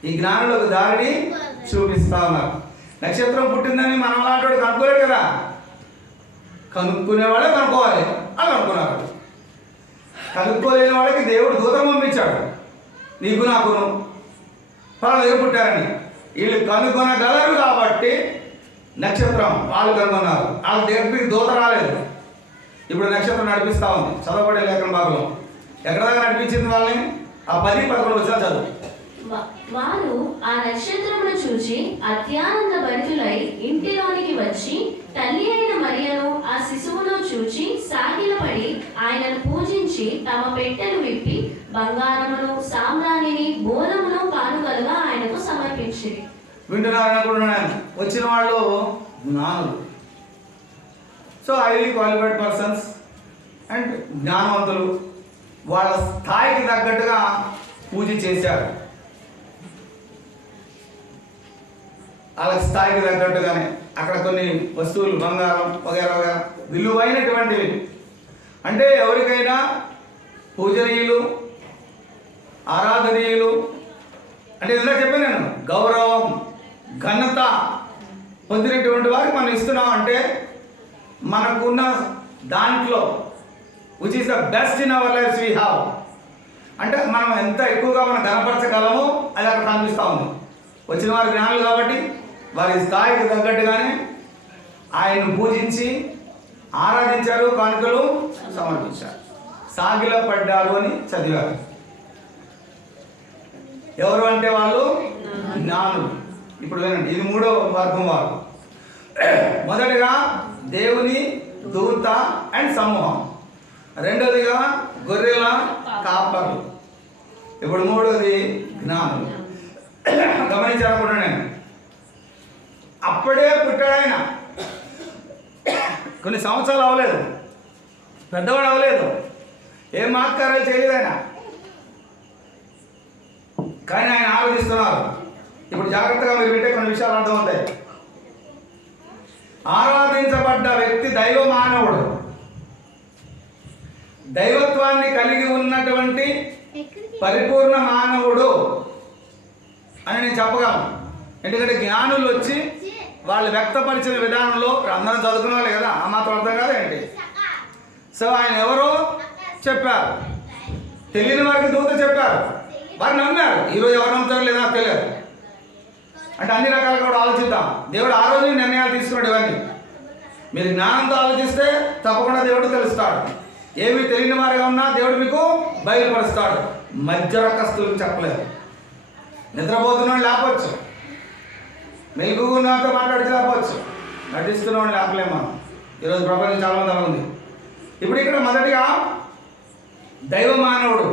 ఈ జ్ఞానులకు దారిని చూపిస్తా ఉన్నారు. నక్షత్రం పుట్టిందని మనం అలాంటి కనుక్కోలేడు కదా. కనుక్కునే వాళ్ళే కనుక్కోవాలి, అని అనుకున్నారు. కనుక్కోలేని వాళ్ళకి దేవుడు దూతం పంపించాడు, నీకు నాకును వాళ్ళు దగ్గర పుట్టారని. వీళ్ళు కనుగొనగలరు కాబట్టి నక్షత్రం వాళ్ళు కనుగొన్నారు. వాళ్ళ దగ్గరికి దూత రాలేదు. ఇప్పుడు నక్షత్రం నడిపిస్తూ ఉంది. చదవబడే లేఖన భాగంలో ఎక్కడ దాకా నడిపించింది వాళ్ళని? ఆ 10-11 వచ్చిన చదువు. వారు ఆ నక్షత్రమును చూచి అత్యానంద భరితులై ఇంటిలోనికి వచ్చి తల్లి అయిన మరియను ఆ శిశువును చూచి సాగిలపడి ఆయనను పూజించి తమ పెట్టెను విప్పి బంగారమును సామ్రాణిని బోలమును కానుకలుగా ఆయనకు సమర్పించిరి. వింటున్నారు అనుకుంటున్నాను. వచ్చిన వాళ్ళు జ్ఞానులు. So highly qualified persons and జ్ఞానవంతులు. వాళ్ళ స్థాయికి తగ్గట్టుగా పూజ చేశారు. వాళ్ళ స్థాయికి తగ్గట్టుగానే అక్కడ కొన్ని వస్తువులు, బంగారం వగేరా వగేరా విలువైనటువంటివి. అంటే ఎవరికైనా పూజనీయులు, ఆరాధనీయులు అంటే ఇలా చెప్పాను నేను, గౌరవం, ఘనత పొందినటువంటి వారికి మనం ఇస్తున్నాం. అంటే మనకున్న దాంట్లో which is the best in our life we have. అంటే మనం ఎంత ఎక్కువగా మనం కనపరచగలమో అది అక్కడ కనిపిస్తూ ఉంది. వచ్చిన వారు జ్ఞానులు కాబట్టి వారి స్థాయికి తగ్గట్టుగానే ఆయన్ను పూజించి ఆరాధించారు, కానుకలు సమర్పించారు, సాగిలపడ్డారు అని చదివారు. ఎవరు అంటే వాళ్ళు జ్ఞానులు. ఇప్పుడు వినండి, ఇది మూడో వర్గం వారు. మొదటిగా దేవుని దూత అండ్ సమూహం, రెండోదిగా గొర్రెల కాపర్లు, ఇప్పుడు మూడోది జ్ఞానులు. గమనించాలనుకుంటున్నా నేను, అప్పుడే పుట్టాడు ఆయన, కొన్ని సంవత్సరాలు అవ్వలేదు, పెద్దవాడు అవ్వలేదు, ఏం మాత్కారాలు చేయలేదు ఆయన, కానీ ఆయన ఆరాధిస్తున్నారు. ఇప్పుడు జాగ్రత్తగా మీరు వింటే కొన్ని విషయాలు అర్థమవుతాయి. ఆరాధించబడ్డ వ్యక్తి దైవ మానవుడు, దైవత్వాన్ని కలిగి ఉన్నటువంటి పరిపూర్ణ మానవుడు అని నేను చెప్పగలను. ఎందుకంటే జ్ఞానులు వచ్చి వాళ్ళు వ్యక్తపరిచిన విధానంలో, అందరం చదువుకున్న వాళ్ళే కదా, ఆ మాత్రం అర్థం కాదు ఏంటి. సో ఆయన ఎవరో చెప్పారు, తెలియని వారికి దూత చెప్పారు, వారు నమ్మారు. ఈరోజు ఎవరు నమ్ముతారో లేదా తెలియదు. అంటే అన్ని రకాలుగా కూడా ఆలోచిద్దాం. దేవుడు ఆ రోజు నిర్ణయాలు తీసుకున్నాడు. ఇవన్నీ మీరు జ్ఞానంతో ఆలోచిస్తే తప్పకుండా దేవుడు తెలుస్తాడు. ఏమి తెలియని వారిగా ఉన్నా దేవుడు మీకు బయలుపరుస్తాడు. మధ్య రకస్తులకు చెప్పలేదు. నిద్రపోతున్నాడు లేపవచ్చు, మెలుగున్నతో మాట్లాడితే లేపవచ్చు, నటిస్తున్నాడు లేపలేము మనం. ఈరోజు ప్రపంచం చాలా మంది ఉంది. ఇప్పుడు ఇక్కడ మొదటిగా దైవ మానవుడు,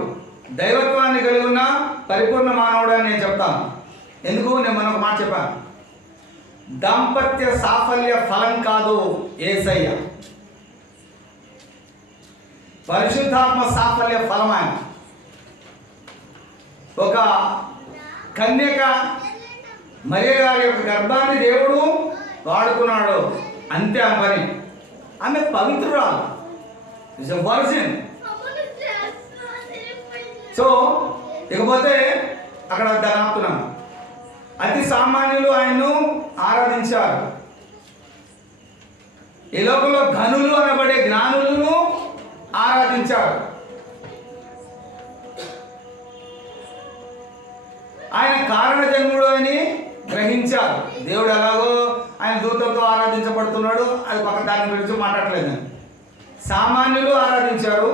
దైవత్వాన్ని కలిగి ఉన్న పరిపూర్ణ మానవుడు అని నేను చెప్తాను. ఎందుకు? నేను మనం ఒక మాట చెప్పాను, దాంపత్య సాఫల్య ఫలం కాదు యేసయ్య, పరిశుద్ధాత్మ సాఫల్య ఫలం. ఆయన ఒక కన్యక మరియ గారి యొక్క గర్భాన్ని దేవుడు వాడుకున్నాడు, అంతే ఆ పని. ఆమె పవిత్రురాలు, ఇస్ ఎ వర్జిన్. సో ఇకపోతే అక్కడ దాన్ని ఆపుతున్నాను. అతి సామాన్యులు ఆయన్ను ఆరాధించారు. ఈ లోకంలో ఘనులు అనబడే జ్ఞానులను ఆరాధించారు. ఆయన కారణ జన్ముడు అని గ్రహించారు. దేవుడు ఎలాగో ఆయన దూతలతో ఆరాధించబడుతున్నాడు, అది పక్క దాని గురించి మాట్లాడలేదు. సామాన్యులు ఆరాధించారు.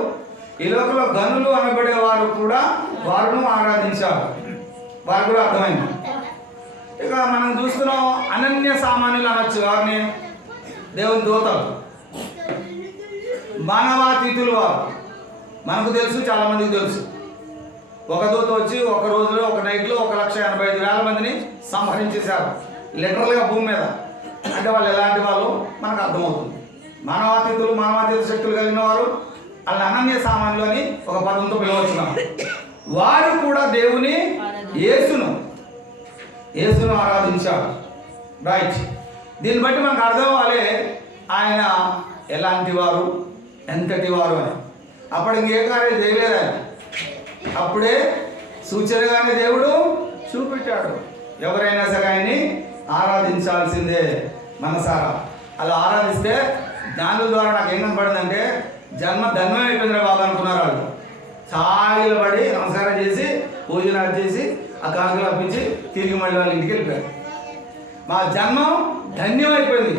ఈ లోకంలో గనులు అనబడే వారు కూడా వారును ఆరాధించారు. వారు కూడా అర్థమైంది. ఇక మనం చూస్తున్నాం, అనన్య సామాన్యులు అనొచ్చు వారిని, దేవుని దూతలు, మానవాతీతులు. వారు మనకు తెలుసు, చాలామందికి తెలుసు. ఒక దూత వచ్చి ఒక రోజులో, ఒక నైట్లో 1,85,000 మందిని సంహరించేశారు, లిటరల్గా భూమి మీద. అంటే వాళ్ళు ఎలాంటి వాళ్ళు మనకు అర్థమవుతుంది. మానవాతీతులు, మానవాతీత శక్తులు కలిగిన వారు, వాళ్ళని అనన్య సామాన్యులు అని ఒక పదంతో పిలవచ్చున్నాం. వారు కూడా దేవుని యేసును ఆరాధించారు. రైట్. దీన్ని బట్టి మనకు అర్థం అవ్వాలి ఆయన ఎలాంటి వారు, ఎంతటి వారు అని. అప్పుడు ఇంకే కార్యం చేయలేదు ఆయన, అప్పుడే సూచనగానే దేవుడు చూపెట్టాడు. ఎవరైనా సరే ఆయన్ని ఆరాధించాల్సిందే మనసారా. అలా ఆరాధిస్తే జ్ఞానుల ద్వారా నాకు ఏం కనపడిందంటే, జన్మ ధన్యం అయిపోయిందిరా బాబు అనుకున్నారు వాళ్ళు. సాగిలు పడి నమస్కారం చేసి పూజలు చేసి ఆ కానుకలు అప్పించి తిరిగి మళ్ళీ వాళ్ళ ఇంటికి వెళ్ళిపోయారు. మా జన్మం ధన్యం అయిపోయింది.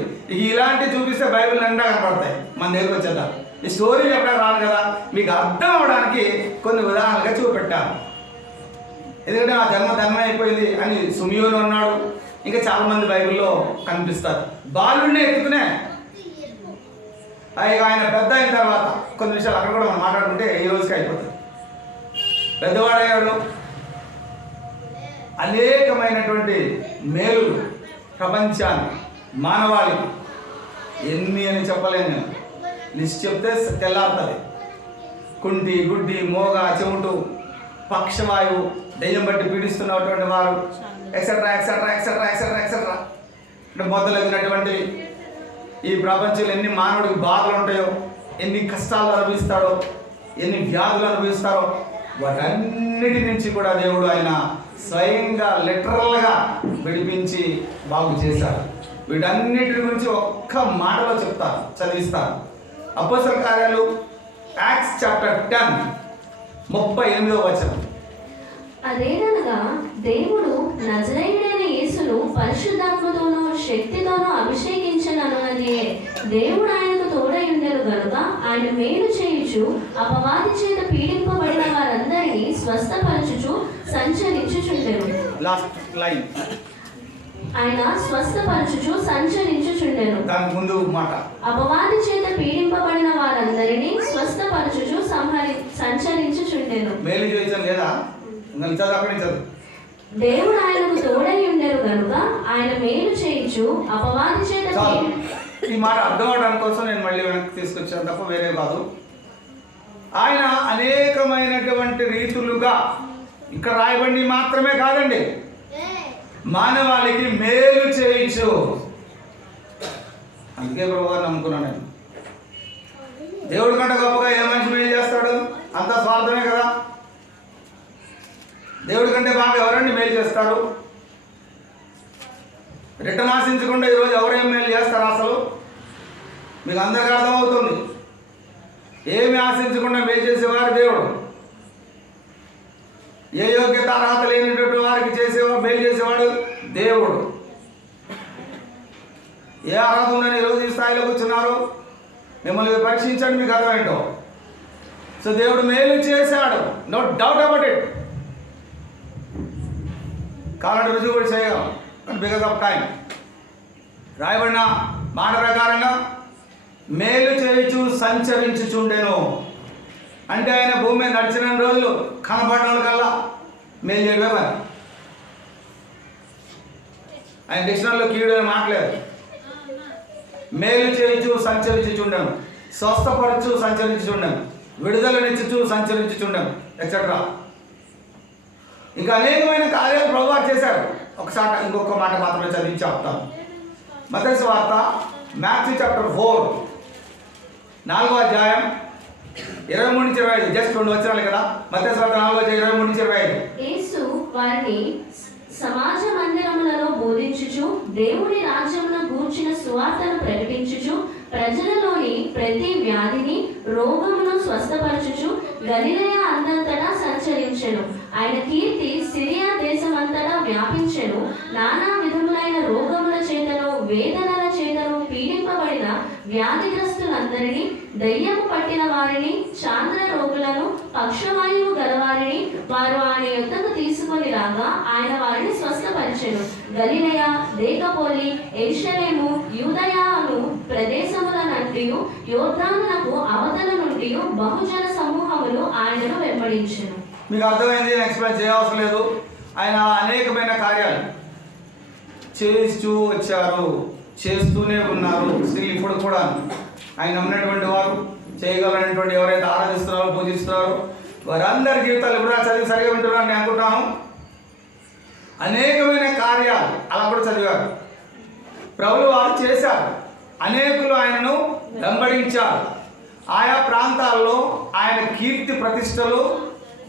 ఇలాంటివి చూపిస్తే బైబిల్ నిండా కనపడతాయి. మన దగ్గరికి వచ్చేద్దాం. ఈ స్టోరీ చెప్పడానికి రాను కదా, మీకు అర్థం అవడానికి కొన్ని ఉదాహరణలుగా చూపెట్టాను. ఎందుకంటే నా జన్మ ధన్యం అయిపోయింది అని సుమియోను అన్నాడు. ఇంకా చాలామంది బైబిల్లో కనిపిస్తారు. బాలుడిని ఎత్తుకునే ఆయన పెద్ద అయిన తర్వాత కొన్ని విషయాలు అక్కడ కూడా మనం మాట్లాడుకుంటే ఈ రోజుకి అయిపోతుంది. పెద్దవాడయ్యాడు, అనేకమైనటువంటి మేలులు ప్రపంచానికి, మానవాళికి ఎన్ని అని చెప్పలేను నేను. లిస్ట్ చెప్తే తెల్లారుతుంది. కుంటి, గుడ్డి, మోగ, చెవుటు, పక్షవాయువు, దెయ్యం బట్టి పీడిస్తున్నటువంటి వారు, etcetera etcetera etcetera etcetera etcetera అంటే మొదలగినటువంటి ఈ ప్రపంచంలో ఎన్ని మానవుడికి బాధలు ఉంటాయో, ఎన్ని కష్టాలు అనుభవిస్తాడో, ఎన్ని వ్యాధులు అనుభవిస్తారో, వాటన్నిటి నుంచి కూడా దేవుడు ఆయన స్వయంగా లిటరల్గా విడిపించి బాగు చేశారు. వీటన్నిటి గురించి ఒక్క మాటలో చెప్తారు, చదివిస్తారు. అపోస్తల కార్యాలు యాక్ట్స్ చాప్టర్ 10 38వ వచనం. అదేనగా దేవుడు నజరేయుడైన యేసును పరిశుద్ధాత్మతోనూ శక్తితోనూ అభిషేకించనన్నదే. దేవుడు ఆయనకు తోడై ఉండెను గనుక ఆయన మేలు చేయుచు అపవాది చేత పీడింపబడిన వారందరినీ స్వస్థపరచుచు సంచరించుచుండెను. Last line. ఆయన స్వస్థపరచుచు సంచరించుచుండెను. దాని ముందు మాట, అపవాది చేత పీడింపబడిన వారందరినీ స్వస్థపరచుచు సంచరించుచుండెను. మేలు చేయించడం లేదా? చదువు. దేవుడు ఆయనకు తోడై ఉండెను గనుక ఆయన మేలు చేయించు అపవాది చేత. ఈ మాట అర్థం అవడానికి కోసం నేను మళ్ళీ వెనక్కి తీసుకొచ్చాను తప్ప వేరే కాదు. ఆయన అనేకమైనటువంటి రీతులుగా, ఇక్కడ రాయబడి మాత్రమే కాదండి, మానవాళికి మేలు చేయించు. అందుకే ప్రభువు నమ్ముకున్నాను నేను. దేవుడి కంటే గొప్పగా ఏ మనిషి మేలు చేస్తాడు? అంత స్వార్థమే కదా. దేవుడి కంటే బాగా ఎవరండి మేలు చేస్తారు? రిటర్న్ ఆశించకుండా ఈరోజు ఎవరేం మేలు చేస్తారు? అసలు మీకు అందరికీ అర్థమవుతుంది. ఏమి ఆశించకుండా మేలు చేసేవారు దేవుడు. ఏ యోగ్యత అర్హత లేనిటువంటి వారికి చేసేవాడు, మేలు చేసేవాడు దేవుడు. ఏ అర్హత ఉందని ఈరోజు ఈ స్థాయిలో కూర్చున్నారు? మిమ్మల్ని పరీక్షించండి, మీకు అర్థమేంటో. సో దేవుడు మేలు చేశాడు, నో డౌట్ అబౌట్ ఇట్. కావాలంటే రుజువు కూడా చేయగలం, కానీ బికాస్ ఆఫ్ టైం. రాయబడిన మాట ప్రకారంగా మేలు చేయుచు సంచరించుచుండెను అంటే ఆయన భూమి మీద నడిచిన రోజులు కనపడిన వాళ్ళకల్లా మేలు చేయడమే పని. ఆయన డిక్షనరీలో కీడు అని మాట్లేదు. మేలు చేయుచు సంచరించుచుండెను, స్వస్థపరచు సంచరించుచుండెను, విడుదలనిచ్చుచు సంచరించుచుండెను, ఎక్సెట్రా. ఇంకా అనేకమైన కార్యాలు ప్రభువు చేశారు. ఒకసారి ఇంకొక మాట మాత్రమే చదివించి చెప్తాను. మత్తయి సువార్త మాథ్యూ చాప్టర్ 4 4వ అధ్యాయం 23-25, జస్ట్ 2 వచనాలు కదా. మత్తయి సువార్త 4వ అధ్యాయం 23-25. యేసు వారిని సమాజ మందిరములలో బోధించుచు దేవుని రాజ్యమును గూర్చిన సువార్తను ప్రకటించుచు ప్రజలలోని ప్రతి వ్యాధిని, రోగమును స్వస్థపరచుచు గలిలయ అందంతటా సంచరించెను. ఆయన కీర్తి సిరియా దేశమంతటా వ్యాపించెను. నానా విధములైన రోగముల చేతను, వేదనల చేతను పీడింపబడిన వ్యాధిగ్రస్తులందరినీ, దయ్యము పట్టిన వారిని, చాంద్ర రోగులను, పక్షవాయువు గలవారిని వారు ఆయన యొద్దకు తీసుకొని రాగా ఆయన వారిని స్వస్థపరిచెను. గలిలయ, దేకపోలి, యెరూషలేము, యూదయను ప్రదేశముల నుండి, యోర్దానునకు అవతల నుండి బహుజన సమూహములు ఆయనను వెంబడించెను. మీకు అర్థమైంది, ఎక్స్ప్లెయిన్ చేయవసరం లేదు. ఆయన అనేకమైన కార్యాలు చేస్తూ వచ్చారు, చేస్తూనే ఉన్నారు. స్త్రీలు ఇప్పుడు కూడా ఆయన నమ్మినటువంటి వారు, చేయగలనటువంటి ఎవరైతే ఆరాధిస్తున్నారో, పూజిస్తున్నారో వారందరి జీవితాలు కూడా చదివి సరిగా వింటున్నారని నేను అనుకుంటాను. అనేకమైన కార్యాలు అలా కూడా చదివారు, ప్రభులు వారు చేశారు. అనేకులు ఆయనను వెంబడించారు. ఆయా ప్రాంతాల్లో ఆయన కీర్తి ప్రతిష్టలు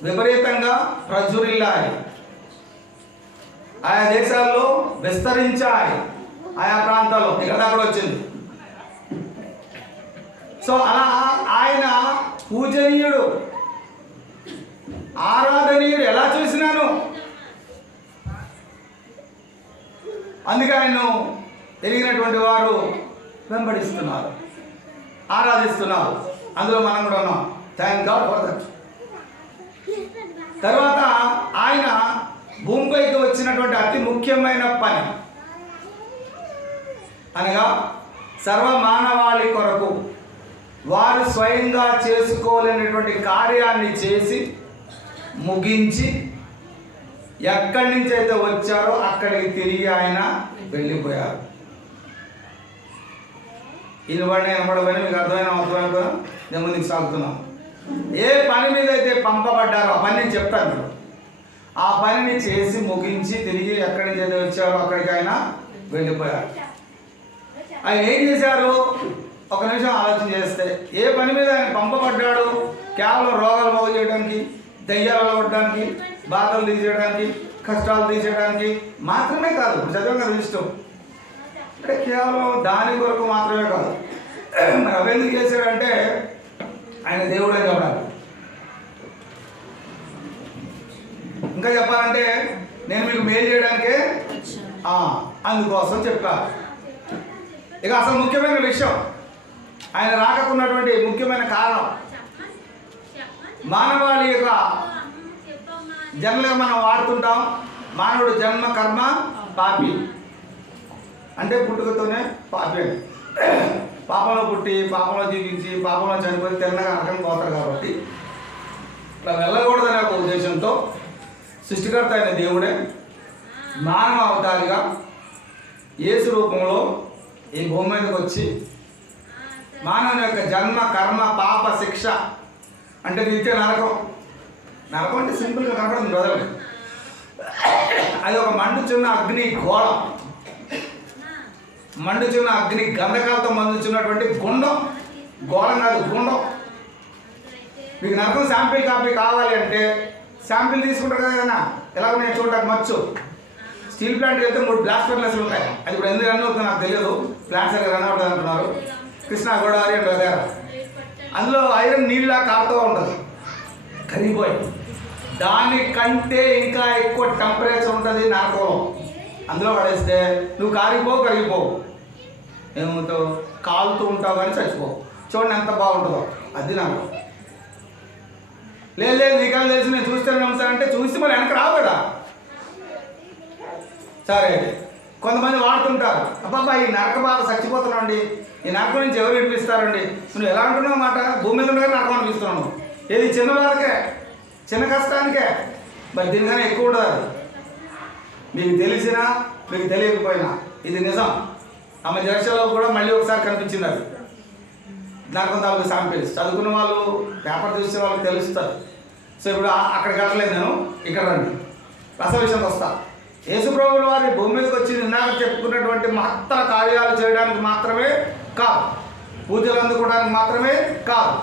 విపరీతంగా ప్రజ్వరిల్లాయి. ఆయా దేశాల్లో విస్తరించాయి. ఆయా ప్రాంతాల్లో ఇక్కడ కూడా వచ్చింది. సో అలా ఆయన పూజనీయుడు, ఆరాధనీయుడు ఎలా చూసినాను. అందుకే ఆయన్ను ఎరిగినటువంటి వారు వెంబడిస్తున్నారు, ఆరాధిస్తున్నారు. అందులో మనం కూడా ఉన్నాం. Thank God for that. తర్వాత ఆయన భూమిపైకి వచ్చినటువంటి అతి ముఖ్యమైన పని అనగా సర్వ మానవాళి కొరకు వారు స్వయంగా చేసుకోలేనటువంటి కార్యాన్ని చేసి ముగించి ఎక్కడి నుంచి అయితే వచ్చారో అక్కడికి తిరిగి ఆయన వెళ్ళిపోయారు. వినబడబోయినా మీకు అర్థమైపోయినా నేను ముందుకు సాగుతున్నాను. ఏ పని మీద అయితే పంపబడ్డారో ఆ పని నేను చెప్తాను మీరు. ఆ పనిని చేసి ముగించి తిరిగి ఎక్కడి నుంచి అయితే వచ్చారో అక్కడికి ఆయన వెళ్ళిపోయారు. ఆయన ఏం చేశారు? ఒక నిమిషం ఆలోచన చేస్తే ఏ పని మీద ఆయన పంపబడ్డాడు? కేవలం రోగాలు బాగు చేయడానికి, దయ్యాలు కొట్టడానికి, బాధలు తీసేయడానికి, కష్టాలు తీసేయడానికి మాత్రమే కాదు. చదవం కదా ఇష్టం అంటే కేవలం దాని కొరకు మాత్రమే కాదు. మరి అవి ఎందుకు చేశాడంటే ఆయన దేవుడు అని చెప్పడానికి. ఇంకా చెప్పాలంటే నేను మీకు మేలు చేయడానికే అందుకోసం చెప్పా. ఇక అసలు ముఖ్యమైన విషయం, ఆయన రాకకున్నటువంటి ముఖ్యమైన కారణం మానవాళి యొక్క జన్మగా మనం వాడుతుంటాం. మానవుడు జన్మ కర్మ పాపి అంటే పుట్టుకతోనే పాపి అని. పాపంలో పుట్టి పాపంలో జీవించి పాపంలో చనిపోయి తిన్నగా అర్థం పోతారు. కాబట్టి ఇట్లా వెళ్ళకూడదనే ఒక ఉద్దేశంతో సృష్టికర్త అయిన దేవుడే మానవ అవతారిగా యేసు రూపంలో ఈ భూమి మీదకి వచ్చి మానవుని యొక్క జన్మ కర్మ పాప శిక్ష అంటే నిత్య నరకం. నరకం అంటే సింపుల్గా కనపడుతుంది బ్రదర్. అది ఒక మండుచున్న అగ్ని గోళం, మండుచున్న అగ్ని గంధకాలతో మండుచున్నటువంటి గుండం. గోళం కాదు, గుండం. మీకు నరకం శాంపిల్ కాపీ కావాలి అంటే శాంపిల్ తీసుకుంటారు కదా. ఎలాగో నేను చూడటానికి మచ్చు స్టీల్ ప్లాంట్కి వెళ్తే 3 బ్లాస్ట్ ఫర్నెస్లు ఉంటాయి. అది ఇప్పుడు ఎందుకు రన్ అవుతుందో నాకు తెలియదు. ప్లాంట్స్ దగ్గర రన్ అవుతుంది అంటున్నారు. కృష్ణా గోదావరి అండ్ దగ్గర అందులో ఐరన్ నీళ్ళ కారుతూ ఉంటుంది, కరిగిపోయి. దానికంటే ఇంకా ఎక్కువ టెంపరేచర్ ఉంటుంది నరకంలో. అందులో పడేస్తే నువ్వు కరిగిపోవు, ఏమవుతావు? కాలుతూ ఉంటావు కానీ చచ్చిపోవు. చూడండి ఎంత బాగుంటుందో. అది నాకు లేదు నీకన్నా తెలిసి నేను చూస్తాను నమ్ముతానంటే చూస్తే మరి వెనక రావు కదా. సరే అయితే కొంతమంది వాడుతుంటారు, అబ్బాబా ఈ నరక బాధ చచ్చిపోతున్నాండి, ఈ నరకం నుంచి ఎవరు వినిపిస్తారండి? నువ్వు ఎలా అంటున్నావు మాట? భూమి మీద ఉండగా నరకం అనిపిస్తున్నావు. ఏది చిన్న బాధకే, చిన్న కష్టానికే. మరి దీనికన్నా ఎక్కువ ఉండదు. మీకు తెలిసినా మీకు తెలియకపోయినా ఇది నిజం. ఆమె జలక్షలో కూడా మళ్ళీ ఒకసారి కనిపించింది. అది నరకం తాలూకు శాంపిల్స్ చదువుకున్న వాళ్ళు పేపర్ చూసే వాళ్ళకి తెలుస్తుంది. సో ఇప్పుడు అక్కడికి వెళ్ళలేదు నేను, ఇక్కడ రండి. అసలు విషయంకి వస్తా. యేసుప్రభుల వారి భూమి మీదకి వచ్చి నిన్నాక చెప్పుకున్నటువంటి మహత్తర కార్యాలు చేయడానికి మాత్రమే కాదు, పూజలు అందుకోవడానికి మాత్రమే కాదు,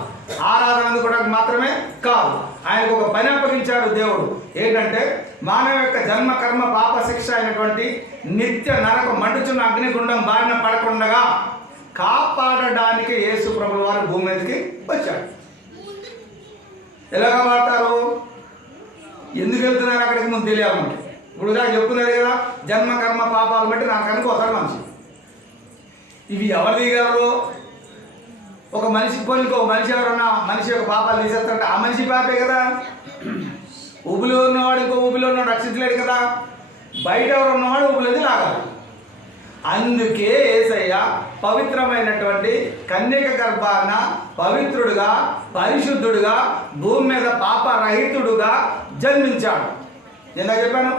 ఆరాధన అందుకోవడానికి మాత్రమే కాదు. ఆయనకు ఒక పని అప్పగించాడు దేవుడు. ఏంటంటే మానవ యొక్క జన్మ కర్మ పాప శిక్ష అయినటువంటి నిత్య నరక మండుచున్న అగ్నిగుండం బారిన పడకుండా కాపాడడానికి యేసుప్రభుల వారు భూమి మీదకి వచ్చాడు. ఎలాగ వాడతారు? ఎందుకు వెళ్తున్నారు అక్కడికి ముందు తెలియాలి మనకి. ఇప్పుడు దాకా చెప్పుకున్నారు కదా, జన్మ కర్మ పాపాలు బట్టి నాకు అనుకోతారు మనిషి. ఇవి ఎవరు దిగలరు? ఒక మనిషి పోలికి ఒక మనిషి ఎవరన్నా మనిషి యొక్క పాపాలు తీసేస్తారంటే ఆ మనిషి పాపే కదా. ఊబిలో ఉన్నవాడు ఇంకో ఊబిలో ఉన్నవాడు రక్షించలేడు కదా. బయట ఎవరు ఉన్నవాడు ఊబిలోది లాగాలి. అందుకే యేసయ్య పవిత్రమైనటువంటి కన్యక గర్భాన పవిత్రుడుగా పరిశుద్ధుడుగా భూమి మీద పాపరహితుడుగా జన్మించాడు. నేను చెప్పాను,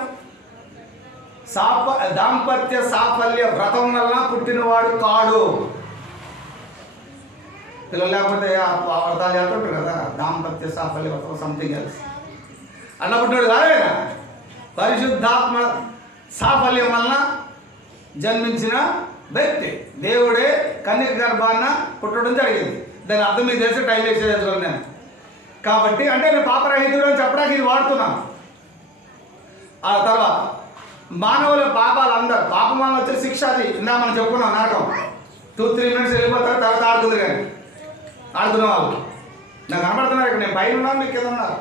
దాంపత్య సాఫల్య వ్రతం వల్ల పుట్టినవాడు కాడు. పిల్లలు లేకపోతే వ్రతాలు చేస్తుంటారు కదా, దాంపత్య సాఫల్య వ్రతం సంథింగ్ ఎల్స్ అట్లా పుట్టినాడు కాదు. పరిశుద్ధాత్మ సాఫల్యం వలన జన్మించిన వ్యక్తి దేవుడే కన్యక గర్భాన పుట్టడం జరిగింది. దాని అర్థం మీకు తెలిసి టైం వేస్ట్ చేసుకోవాలి నేను. కాబట్టి అంటే నేను పాపరహితుడు అని చెప్పడానికి ఇది వాడుతున్నాను. ఆ తర్వాత మానవుల పాపాలు అందరు పాపం వల్ల వచ్చే శిక్ష అది ఇందా మనం చెప్పుకున్నాం. నరకం 2-3 మినిట్స్ వెళ్ళిపోతారు, తర్వాత ఆడుతుంది. కానీ ఆడుతున్న వాళ్ళు నాకు కనబడుతున్నారు. ఇక్కడ నేను పైన ఉన్నాను, మీకు కింద ఉన్నారు.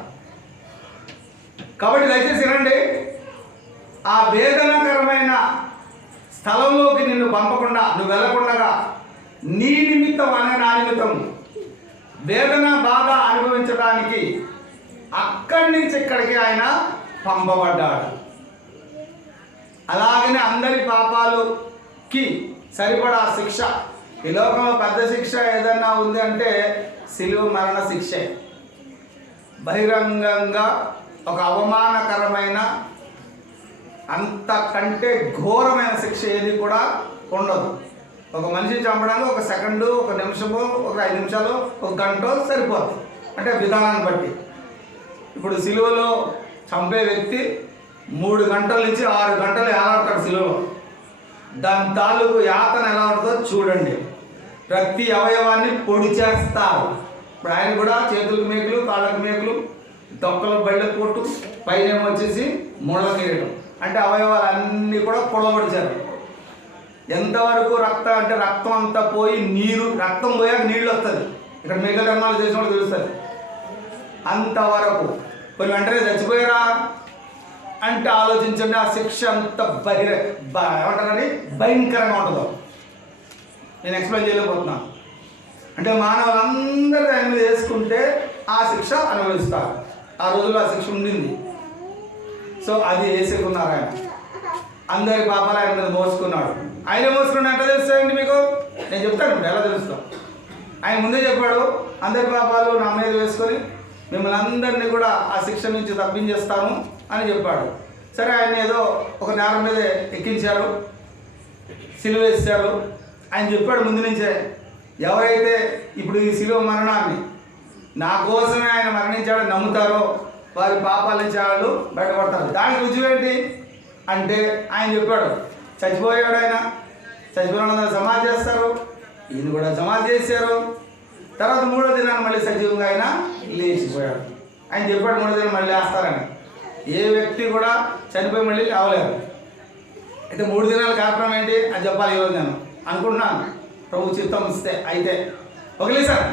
కాబట్టి దయచేసి వినండి. ఆ వేదనకరమైన స్థలంలోకి నిన్ను పంపకుండా, నువ్వు వెళ్ళకుండా నీ నిమిత్తం అనే నా నిమిత్తం వేదన బాధ అనుభవించడానికి అక్కడి నుంచి ఇక్కడికి ఆయన పంపబడ్డాడు. అలాగనే అందరి పాపాలకి సరిపడా శిక్ష. ఈ లోకంలో పెద్ద శిక్ష ఏదన్నా ఉంది అంటే శిలువ మరణ శిక్షే. బహిరంగంగా ఒక అవమానకరమైన అంతకంటే ఘోరమైన శిక్ష ఏది కూడా ఉండదు. ఒక మనిషిని చంపడానికి ఒక సెకండు, ఒక నిమిషము, ఒక 5 నిమిషాలు, ఒక గంట సరిపోతుంది. అంటే విధానాన్ని బట్టి. ఇప్పుడు సిలువలో చంపే వ్యక్తి 3 గంటల నుంచి 6 గంటలు ఏలాడతాడు సిలువలో. దాని తాలూకు యాతన ఎలా ఉంటుందో చూడండి. ప్రతి అవయవాన్ని పొడి చేస్తారు. ఇప్పుడు ఆయన కూడా చేతులకు మేకులు, కాళ్ళకు మేకులు, దొక్కల బయట కొట్టు, పైన వచ్చేసి ముళ్ళ కిరీటం. అంటే అవయవాలన్నీ కూడా పొడవడిచారు. ఎంతవరకు రక్తం అంటే రక్తం అంతా పోయి నీరు, రక్తం పోయాక నీళ్ళు వస్తుంది. ఇక్కడ మిగతా ధర్మాలు చేసిన వాళ్ళు తెలుస్తుంది. అంతవరకు కొన్ని వెంటనే చచ్చిపోయారా అంటే ఆలోచించండి. ఆ శిక్ష అంత ఏమంటారని భయంకరంగా ఉంటుందో నేను ఎక్స్ప్లెయిన్ చేయలేకపోతున్నాను. అంటే మానవులందరూ ఆయన మీద వేసుకుంటే ఆ శిక్ష అనుభవిస్తారు. ఆ రోజుల్లో ఆ శిక్ష ఉండింది. సో అది వేసుకున్నారు. ఆయన అందరి పాపాలు ఆయన మీద మోసుకున్నాడు. ఆయన మోసుకున్నాడు ఎట్లా తెలుస్తాయండి మీకు? నేను చెప్తాను ఎలా తెలుస్తాం. ఆయన ముందే చెప్పాడు, అందరి పాపాలు నా మీద వేసుకొని మిమ్మల్ని అందరినీ కూడా ఆ శిక్ష నుంచి తప్పించేస్తాను అని చెప్పాడు. సరే, ఆయన ఏదో ఒక నేరం మీద ఎక్కించారు, సిలువ వేశారు. ఆయన చెప్పాడు ముందు నుంచే, ఎవరైతే ఇప్పుడు ఈ సిలువ మరణాన్ని నా కోసమే ఆయన మరణించాడని నమ్ముతారో వారి పాపాల నుంచి వాళ్ళు బయటపడతారు. దానికి రుజువు ఏంటి అంటే ఆయన చెప్పాడు, చచ్చిపోయాడు ఆయన, చచ్చిపోయిన సమాధి చేస్తారు, ఈయన కూడా సమాధి చేశారు. తర్వాత 3వ దినాన్ని మళ్ళీ సజీవంగా ఆయన లేచిపోయాడు. ఆయన చెప్పాడు 3వ దినం మళ్ళీ వేస్తారని. ఏ వ్యక్తి కూడా చనిపోయి మళ్ళీ లేవలేరు. అయితే 3 దినాల కార్యక్రమం ఏంటి అని చెప్పాలి ఈరోజు నేను అనుకుంటున్నాను. ప్రభు చిత్తం ఇస్తే అయితే ఒకలే సార్.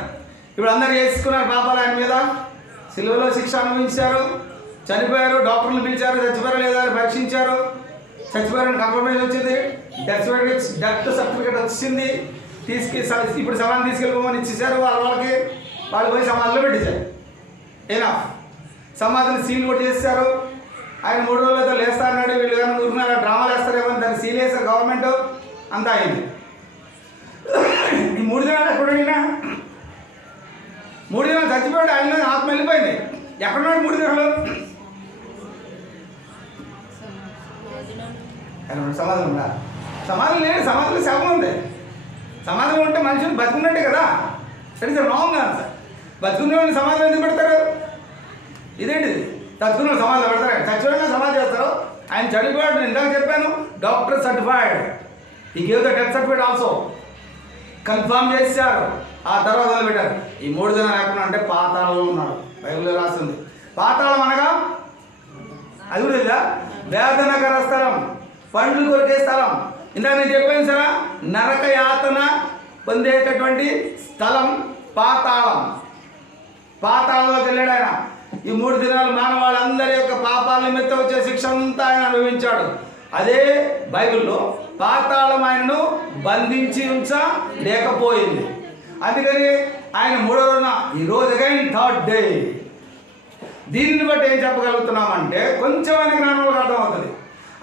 ఇప్పుడు అందరు వేసుకున్నారు పాపాలు ఆయన మీద, సిలువలో శిక్ష అనుభవించారు, చనిపోయారు, డాక్టర్లు పిలిచారు, చచ్చిపోయారు లేదా అని పరీక్షించారు, చచ్చిపోయారని కన్ఫర్మేషన్ వచ్చింది, డెత్ సర్టిఫికేట్ వచ్చింది, ఇప్పుడు సమాధి తీసుకెళ్ళిపోమని ఇచ్చేసారు. వాళ్ళకి వాళ్ళు పోయి సమాధిలో పెట్టేశారు. ఏనా సమాధిని సీల్ కొట్టి చేస్తారు. ఆయన 3 రోజులతో లేస్తా అన్నాడు. వీళ్ళు కానీ ఊరుకున్నారు, డ్రామాలు వేస్తారేమో, దాన్ని సీల్ వేస్తారు గవర్నమెంట్. అంతా అయింది. ఈ 3 దినాలు ఎక్కడున్నా 3 దినాలు చచ్చిపోయాడు. ఆయన ఆత్మ వెళ్ళిపోయింది. ఎక్కడున్నాడు 3 దినాలు? సమాధి ఉందా? సమాధి లేదు. సమాధిలో శవం ఉంది. సమాధిలో ఉంటే మనుషులు బతుకున్నట్టే కదా. It is wrong answer. బతుకున్న వాళ్ళని సమాధిలో ఎందుకు పెడతారు? ఇదేంటిది? చచ్చుకున్న సమాధిలో పెడతారు. చచ్చిపోయిన సమాధి చేస్తారు. ఆయన చనిపోయాడు. ఇందాక చెప్పాను, డాక్టర్ సర్టిఫైడ్. ఈ gave the death certificate also confirm చేశారు. ఆ తర్వాత మొదలుపెట్టారు. ఈ 3 దినాలు ఎక్కడ అంటే పాతాళంలో ఉన్నాడు. బైబిల్లో రాస్తుంది. పాతాళం అనగా అది కూడా లేదా? వేదనకర స్థలం, పండ్లు కొరికే స్థలం. ఇందాక నేను చెప్పాను సరే, నరక యాతన పొందేటటువంటి స్థలం పాతాళం. పాతాళంలోకి వెళ్ళాడు ఆయన. ఈ 3 దినాలు మానవాళ్ళందరి యొక్క పాపాల నిమిత్తం వచ్చే శిక్ష అంతా ఆయన అనుభవించాడు. అదే బైబిల్లో పాతాళం ఆయనను బంధించి లేకపోయింది. అందుకని ఆయన 3వ రోజున ఈరోజు అగైన్ 3rd డే. దీనిని బట్టి ఏం చెప్పగలుగుతున్నామంటే కొంచెమైన జ్ఞానంలో అర్థమవుతుంది.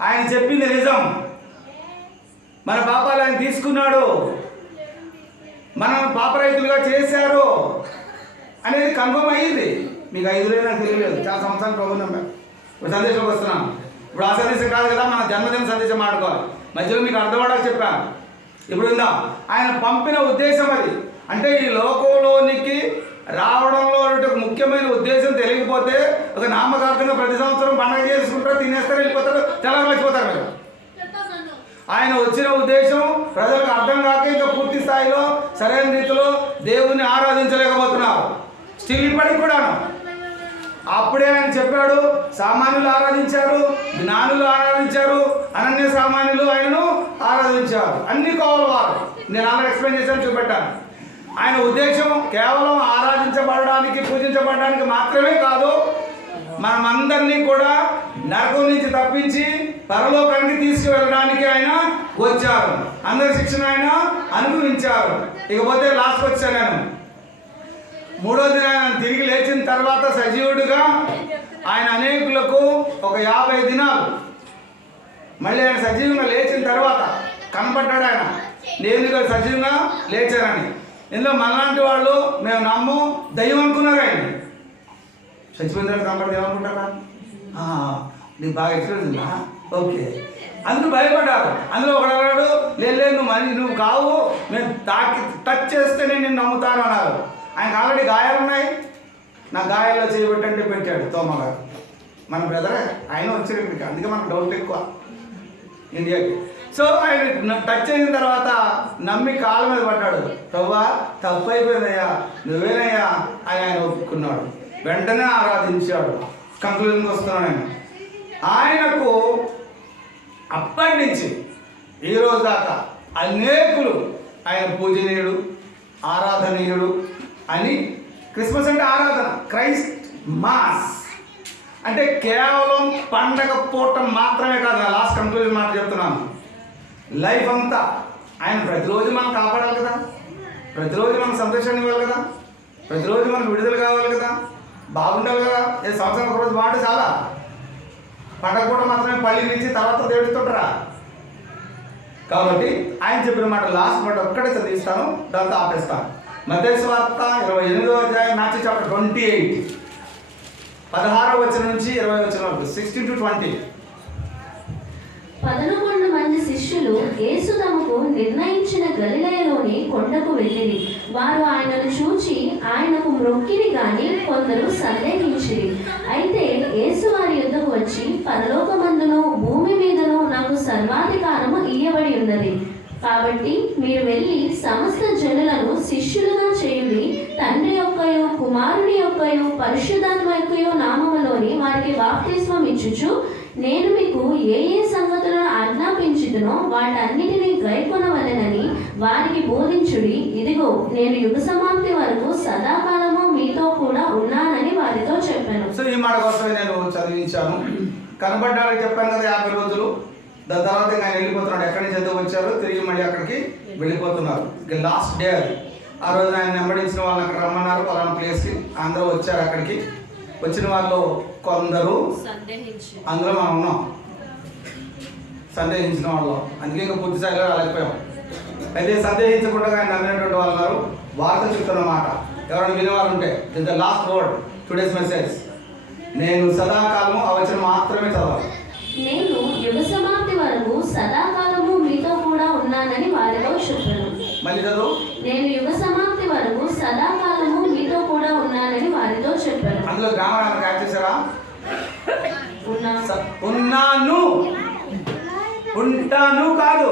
ఆయన చెప్పింది నిజం. మన పాపాలు ఆయన తీసుకున్నాడు, మనం పాపరైతులుగా చేశారు అనేది కన్ఫర్మ్ అయ్యింది. మీకు 5 లేదు నాకు తెలియలేదు. చాలా సంవత్సరాలు ప్రభుత్వం నమ్మారు. ఇప్పుడు సందేశంలోకి వస్తున్నాను. ఇప్పుడు ఆ సందేశం కాదు కదా, మన జన్మదిన సందేశం ఆడుకోవాలి. మధ్యలో మీకు అర్థమవడానికి చెప్పాను. ఇప్పుడు ఉందా ఆయన పంపిన ఉద్దేశం అది. అంటే ఈ లోకంలోనికి రావడంలో ఒక ముఖ్యమైన ఉద్దేశం తెలియకపోతే ఒక నామకార్థంగా ప్రతి సంవత్సరం పండుగ చేసుకుంటారు, తినేస్తారు, వెళ్ళిపోతారు, తెల్లవారు మర్చిపోతారు మీరు. ఆయన వచ్చిన ఉద్దేశం ప్రజలకు అర్థం కాక ఇంకా పూర్తి స్థాయిలో సరైన రీతిలో దేవుణ్ణి ఆరాధించలేకపోతున్నారు. స్టిల్ ఇప్పటికి కూడాను. అప్పుడే ఆయన చెప్పాడు, సామాన్యులు ఆరాధించారు, జ్ఞానులు ఆరాధించారు, అనన్య సామాన్యులు ఆయనను ఆరాధించారు. అన్ని కోవల వారు. నేను అందరూ ఎక్స్ప్లెయిన్ చేశాను, చూపెట్టాను. ఆయన ఉద్దేశం కేవలం ఆరాధించబడడానికి, పూజించబడడానికి మాత్రమే కాదు, మనమందరినీ కూడా నరకం నుంచి తప్పించి పరలోకానికి తీసుకువెళ్ళడానికి ఆయన వచ్చారు. అందరి శిక్షణ ఆయన అనుభవించారు. ఇకపోతే లాస్ట్కి వచ్చాను నేను. 3వ దినాన్ని తిరిగి లేచిన తర్వాత సజీవుడిగా ఆయన అనేకులకు ఒక 50 దినాలు మళ్ళీ ఆయన సజీవంగా లేచిన తర్వాత కనపడ్డాడు. ఆయన నేను సజీవంగా లేచానని. ఇందులో మనలాంటి వాళ్ళు మేము నమ్ము దయ్యం అనుకున్నారు. ఆయన చచ్చిపోయిన తర్వాత కనపడదు ఏమనుకుంటారా? నీకు బాగా ఎక్స్పీరియన్స్ ఉందా? ఓకే. అందుకు భయపడ్డారు. అందులో ఒకడు అన్నాడు, లేదు నువ్వు కావు, మేము టచ్ చేస్తే నేను నిన్ను నమ్ముతాను అన్నారు. ఆయనకు ఆల్రెడీ గాయాలు ఉన్నాయి. నా గాయాల్లో చేయబెట్టంటే పెట్టాడు తోమ గారు, మన బ్రదరే. ఆయన వచ్చాడు ఇక్కడికి, అందుకే మనకు డౌట్ ఎక్కువ ఇండియాకి. సో ఆయన టచ్ అయిన తర్వాత నమ్మి కాళ్ళ మీద పడ్డాడు. ప్రభువా తప్పు అయిపోయిందయ్యా, నువ్వేనయ్యా అని ఆయన ఒప్పుకున్నాడు. వెంటనే ఆరాధించాడు. కంక్లూజన్కి వస్తున్నాడు ఆయన. ఆయనకు అప్పటి నుంచి ఈ రోజు దాకా అనేకులు ఆయన పూజనీయుడు, ఆరాధనీయుడు అని. క్రిస్మస్ అంటే ఆరాధన, క్రైస్ట్ మాస్ అంటే కేవలం పండగ పూట మాత్రమే కాదు. లాస్ట్ కంక్లూజన్ మాట చెప్తున్నాను. లైఫ్ అంతా ఆయన ప్రతిరోజు మనం కాపాడాలి కదా, ప్రతిరోజు మనకు సంతోషాన్ని ఇవ్వాలి కదా, ప్రతిరోజు మనకు విడుదల కావాలి కదా, బాగుండాలి కదా. ఏ సంవత్సరం ఒకరోజు బాగుంటే చాలా. పండగ పూట మాత్రమే పల్లి నుంచి తర్వాత దేవుడితుంటారా? కాబట్టి ఆయన చెప్పిన మాట లాస్ట్ మాట ఒక్కడే చదివిస్తాను, దాంతో ఆపేస్తాను. మత్తయి సువార్త 28వ అధ్యాయం, మాథ్యూ చాప్టర్ 28, 16వ వచనం నుంచి 20వ వచనం వరకు, 16 to 20. 11 మంది శిష్యులు యేసు తమకు నిర్ణయించిన గలిలయలోని కొండకు వెళ్ళిరి. వారు ఆయనను చూచి ఆయనకు మ్రొక్కిరి గాని కొందరు సందేహించిరి. అయితే యేసు వారి యుద్ధకు వచ్చి, పరలోకమందును భూమి మీదను నాకు సర్వాధికారము ఇయ్యబడి ఉన్నది. కాబట్టి మీరు వెళ్ళి సమస్త జనులను శిష్యులుగా చేయుడి. తండ్రి యొక్కయు కుమారుని యొక్కయు పరిశుద్ధాత్మ యొక్కయు నామములోని వారికి బాప్తిస్మం ఇచ్చుచు, నేను మీకు ఏ ఏ సంగతులను ఆజ్ఞాపించుదునో వాటన్నిటినీ గైకొనవలెనని వారికి బోధించుడి. ఇదిగో నేను యుగ సమాప్తి వరకు సదాకాలము మీతో కూడా ఉన్నానని వారితో చెప్పాను. సో ఈ మాట కోసమే నేను చదివించాను. కనబడ్డారని చెప్పాను కదా 50 రోజులు. దాని తర్వాత ఆయన వెళ్ళిపోతున్నాడు. ఎక్కడి నుంచి చదువు వచ్చారో తిరిగి మళ్ళీ అక్కడికి వెళ్ళిపోతున్నారు. లాస్ట్ డే అది. ఆ రోజు ఆయన వెంబడించిన వాళ్ళని అక్కడ రమ్మన్నారు, పలానా ప్లేస్కి. అందరూ వచ్చారు అక్కడికి. వచ్చిన వాళ్ళు కొందరు, అందులో మనం ఉన్నాం, సందేహించిన వాళ్ళు. అందుకే ఇంకా పూర్తి స్థాయిలో రాలేకపోయాం. అయితే సందేహించకుండా ఆయన నమ్మినటువంటి వాళ్ళు ఉన్నారు. వార్త చెప్తున్న మాట ఎవరైనా వినేవారు ఉంటే, is the last word today's message. నేను సదాకాలము ఆ వచనం మాత్రమే చదవాలి. నేను యుగ సమాప్తి వరకు సదాకాలము మీతో కూడా ఉన్నానని వారితో చెప్పాను. మళ్ళీ చదువు. నేను యుగ సమాప్తి వరకు సదాకాలము మీతో కూడా ఉన్నానని వారితో చెప్పాను. అందులో గ్రామరాన్ని యాడ్ చేశారా? ఉన్నాను, ఉంటాను కాదు.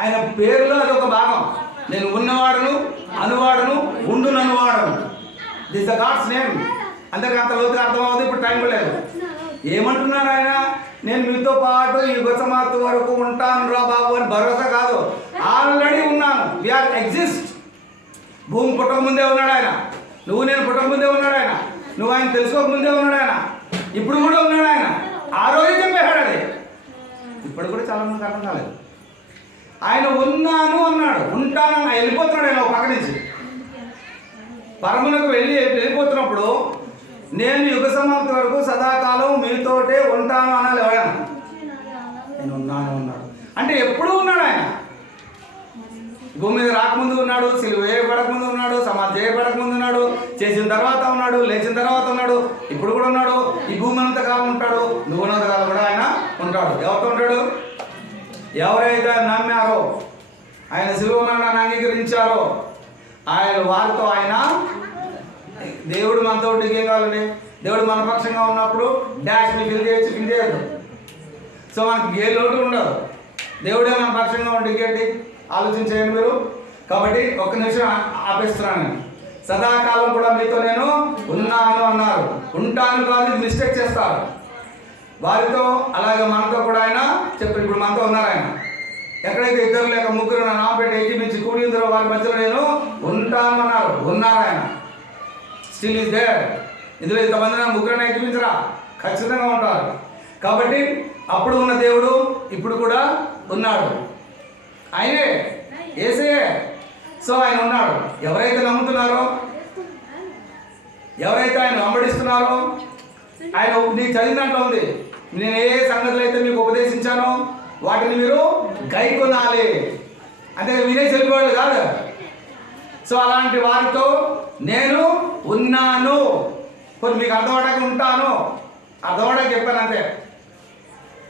ఆయన పేరులో అదొక భాగం. నేను ఉన్నవాడును, అనువాడును, ఉండుననువాడును. This the God's name. అందరికీ అంత లోతుగా అర్థమవుతుంది. ఇప్పుడు టైం లేదు. ఏమంటున్నారు ఆయన? నేను మీతో పాటు యుగ సమాప్తి వరకు ఉంటాను రా బాబు అని భరోసా కాదు, ఆల్రెడీ ఉన్నాను. We are exist. భూమి పుట్టక ముందే ఉన్నాడు ఆయన. నువ్వు నేను పుట్టక ముందే ఉన్నాడు ఆయన. నువ్వు ఆయన తెలుసుకోక ముందే ఉన్నాడు ఆయన. ఇప్పుడు కూడా ఉన్నాడు ఆయన. ఆ రోజే చెప్పేశాడు అది. ఇప్పుడు కూడా చాలా మందికి అర్థం కాలేదు. ఆయన ఉన్నాను అన్నాడు, ఉంటాను అన్న. వెళ్ళిపోతున్నాడు ఆయన ఒక పక్క నుంచి. పరమునకు వెళ్ళిపోతున్నప్పుడు నేను యుగ సమాప్తి వరకు సదాకాలం మీతోటే ఉంటాను అనాలి. ఎవరైనా నేను ఉన్నాను అన్నాడు అంటే ఎప్పుడూ ఉన్నాడు ఆయన. భూమి మీద రాకముందు ఉన్నాడు, సిలువ వేయబడకముందు ఉన్నాడు, సమాధి చేయబడకముందు ఉన్నాడు, చేసిన తర్వాత ఉన్నాడు, లేచిన తర్వాత ఉన్నాడు, ఇప్పుడు కూడా ఉన్నాడు. ఈ భూమి అంత కాలం ఉంటాడు, నువ్వు ఉన్నంత కాలం కూడా ఆయన ఉంటాడు. ఎవరితో ఉంటాడు? ఎవరైతే నమ్మారో, ఆయన సిలువ మరణాన్ని అంగీకరించారో ఆయన వారితో ఆయన. దేవుడు మనతో ఏం కావాలండి? దేవుడు మన పక్షంగా ఉన్నప్పుడు డాష్ని ఫిల్ చేయొచ్చు, ఫిల్ చేయొద్దు. సో మనకి ఏ లోటు ఉండదు. దేవుడే మన పక్షంగా ఉండి ఇంకేంటి ఆలోచించేయండి మీరు. కాబట్టి ఒక్క నిమిషం ఆపేస్తున్నాను. నేను సదాకాలం కూడా మీతో నేను ఉన్నాను అన్నారు. ఉంటాను కాదు, ఇది మిస్టేక్ చేస్తారు వారితో. అలాగే మనతో కూడా ఆయన చెప్పారు. ఇప్పుడు మనతో ఉన్నారు ఆయన. ఎక్కడైతే ఇద్దరు లేక ముగ్గురు నా నామపేట ఏకీపించి కూడి ఉందరో వారి మధ్యలో నేను ఉంటాను అన్నారు. ఉన్నారు ఆయన. Still is there. ఇందులో ఇంతమంది నా ముగ్గురు ఏకీపించరా? ఖచ్చితంగా ఉంటారు. కాబట్టి అప్పుడు ఉన్న దేవుడు ఇప్పుడు కూడా ఉన్నాడు. ఆయనే, యేసే. సో ఆయన ఉన్నాడు. ఎవరైతే నమ్ముతున్నారో, ఎవరైతే ఆయన వెంబడిస్తున్నారో, ఆయన నీకు చదివిన దాంట్లో ఉంది, నేను ఏ సంగతులు అయితే మీకు ఉపదేశించానో వాటిని మీరు గైకొనాలి. అంటే వినేసి వెళ్ళిపోవాలి కాదు. సో అలాంటి వారితో నేను ఉన్నాను. కొన్ని మీకు అర్థమవడానికి ఉంటాను. అర్థమవడానికి చెప్పాను అంతే.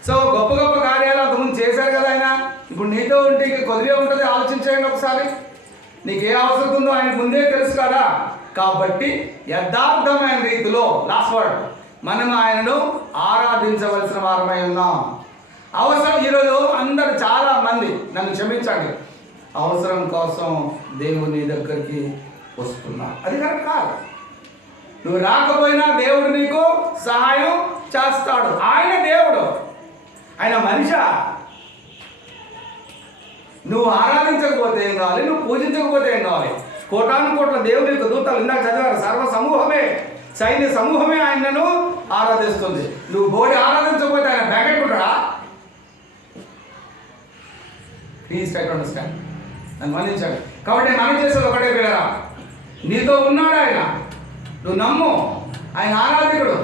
సో గొప్ప గొప్ప కార్యాలు అంతకుముందు చేశారు కదా ఆయన. ఇప్పుడు నీతో ఉంటే ఇంక కొద్దిగా ఉంటుంది. ఆలోచించేయండి ఒకసారి. నీకు ఏ అవసరం ఉందో ఆయనకు ముందే తెలుసు కదా. కాబట్టి యథార్థమైన రీతిలో లాస్ట్ వర్డ్ మనం ఆయనను ఆరాధించవలసిన వారమై ఉన్నాం. అవసరం ఈరోజు అందరు చాలా మంది, నన్ను క్షమించండి, అవసరం కోసం దేవుని దగ్గరికి వస్తున్నారు. అది కరెక్ట్ కాదు. నువ్వు రాకపోయినా దేవుడు నీకు సహాయం చేస్తాడు. ఆయన దేవుడు, ఆయన మనిషా. నువ్వు ఆరాధించకపోతే ఏం కావాలి, నువ్వు పూజించకపోతే ఏం కావాలి? కోటాను కోట్ల దేవుని యొక్క దూతలు ఇందాక చదివారు, సర్వ సమూహమే, సైన్య సమూహమే ఆయనను ఆరాధిస్తుంది. నువ్వు బోడి ఆరాధించకపోతే ఆయన బెగట్టుకుంటాడా? Please try to understand. నన్ను మన్నించాడు. కాబట్టి మనం చేసేది ఒకటే పిల్లరా, నీతో ఉన్నాడు ఆయన, నువ్వు నమ్ము. ఆయన ఆరాధికుడు,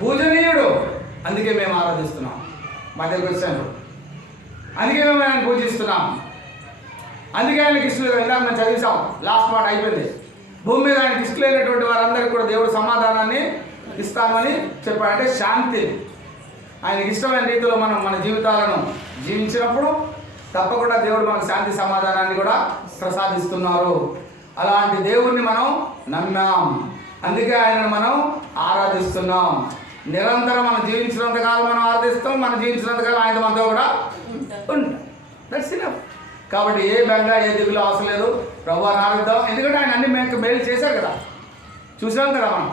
పూజనీయుడు. అందుకే మేము ఆరాధిస్తున్నాం. మా దగ్గరికి వచ్చాను, అందుకే మేము ఆయన పూజిస్తున్నాం. అందుకే ఆయనకి ఇష్టం లేదు. ఇందాక మేము చదివిస్తాం, లాస్ట్ మాట అయిపోయింది. భూమి మీద ఆయనకి ఇష్టం లేనటువంటి వారందరికీ కూడా దేవుడు సమాధానాన్ని ఇస్తామని చెప్పాడు. అంటే శాంతి. ఆయనకి ఇష్టమైన రీతిలో మనం మన జీవితాలను జీవించినప్పుడు తప్పకుండా దేవుడు మనకు శాంతి సమాధానాన్ని కూడా ప్రసాదిస్తున్నారు. అలాంటి దేవుణ్ణి మనం నమ్మాం, అందుకే ఆయనను మనం ఆరాధిస్తున్నాం. నిరంతరం మనం జీవించినంతకాలం మనం ఆరాధిస్తాం. మనం జీవించినంతకాలం ఆయన మనతో కూడా ఉంటాం. That's enough. కాబట్టి ఏ బెంగ, ఏ దిగులు అవసరం లేదు. ప్రభువాన్ని ఆరాధిద్దాం. ఎందుకంటే ఆయన అన్ని మేలు చేశారు కదా, చూసాం కదా. మనం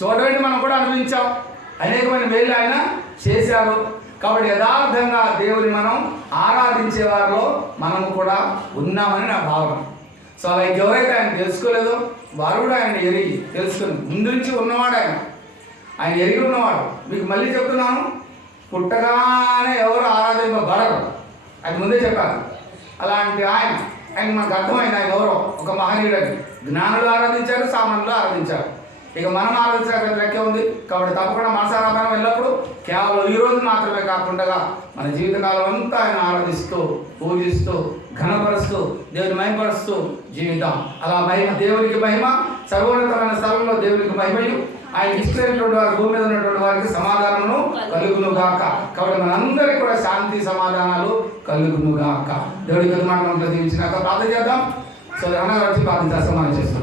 చూడబెట్టి మనం కూడా అనుభవించాం. అనేకమైన మేలు ఆయన చేశారు. కాబట్టి యథార్థంగా దేవుని మనం ఆరాధించే వారిలో మనము కూడా ఉన్నామని నా భావన. సో అలా ఎవరైతే ఆయన తెలుసుకోలేదో వారు కూడా ఆయన ఎరిగి తెలుసుకుని ముందు నుంచి ఉన్నవాడు ఆయన ఎరిగి ఉన్నవాడు. మీకు మళ్ళీ చెప్తున్నాను, పుట్టగానే ఎవరు ఆరాధింపబడరు, అది ముందే చెప్పాను. అలాంటి ఆయన మనకు అర్థమైంది ఆయన ఎవరో ఒక మహనీయుడని. జ్ఞానులు ఆరాధించారు, సామాన్యులు ఆరాధించారు. ఇక మనం ఆరాధించే లెక్క ఉంది. కాబట్టి తప్పకుండా మనసారాధన ఎల్లప్పుడూ కేవలం ఈ రోజు మాత్రమే కాకుండా మన జీవితకాలం అంతా ఆయన ఆరాధిస్తూ, పూజిస్తూ, ఘనపరుస్తూ, దేవుని మహిమపరుస్తూ జీవితం. అలా మహిమ, దేవునికి మహిమ, సర్వోన్నతమైన స్థలంలో దేవునికి మహిమయు, ఆయన ఇష్టమైనటువంటి వారి భూమి మీద ఉన్నటువంటి వారికి సమాధానము కలుగును గాక. కాబట్టి మనందరికీ కూడా శాంతి సమాధానాలు కలుగును గాక. దేవుడికి మాట దీవించినాక ప్రార్థన చేద్దాం. సో అన్నగారు వచ్చి ప్రార్థన చేస్తాం, మనం చేస్తాం.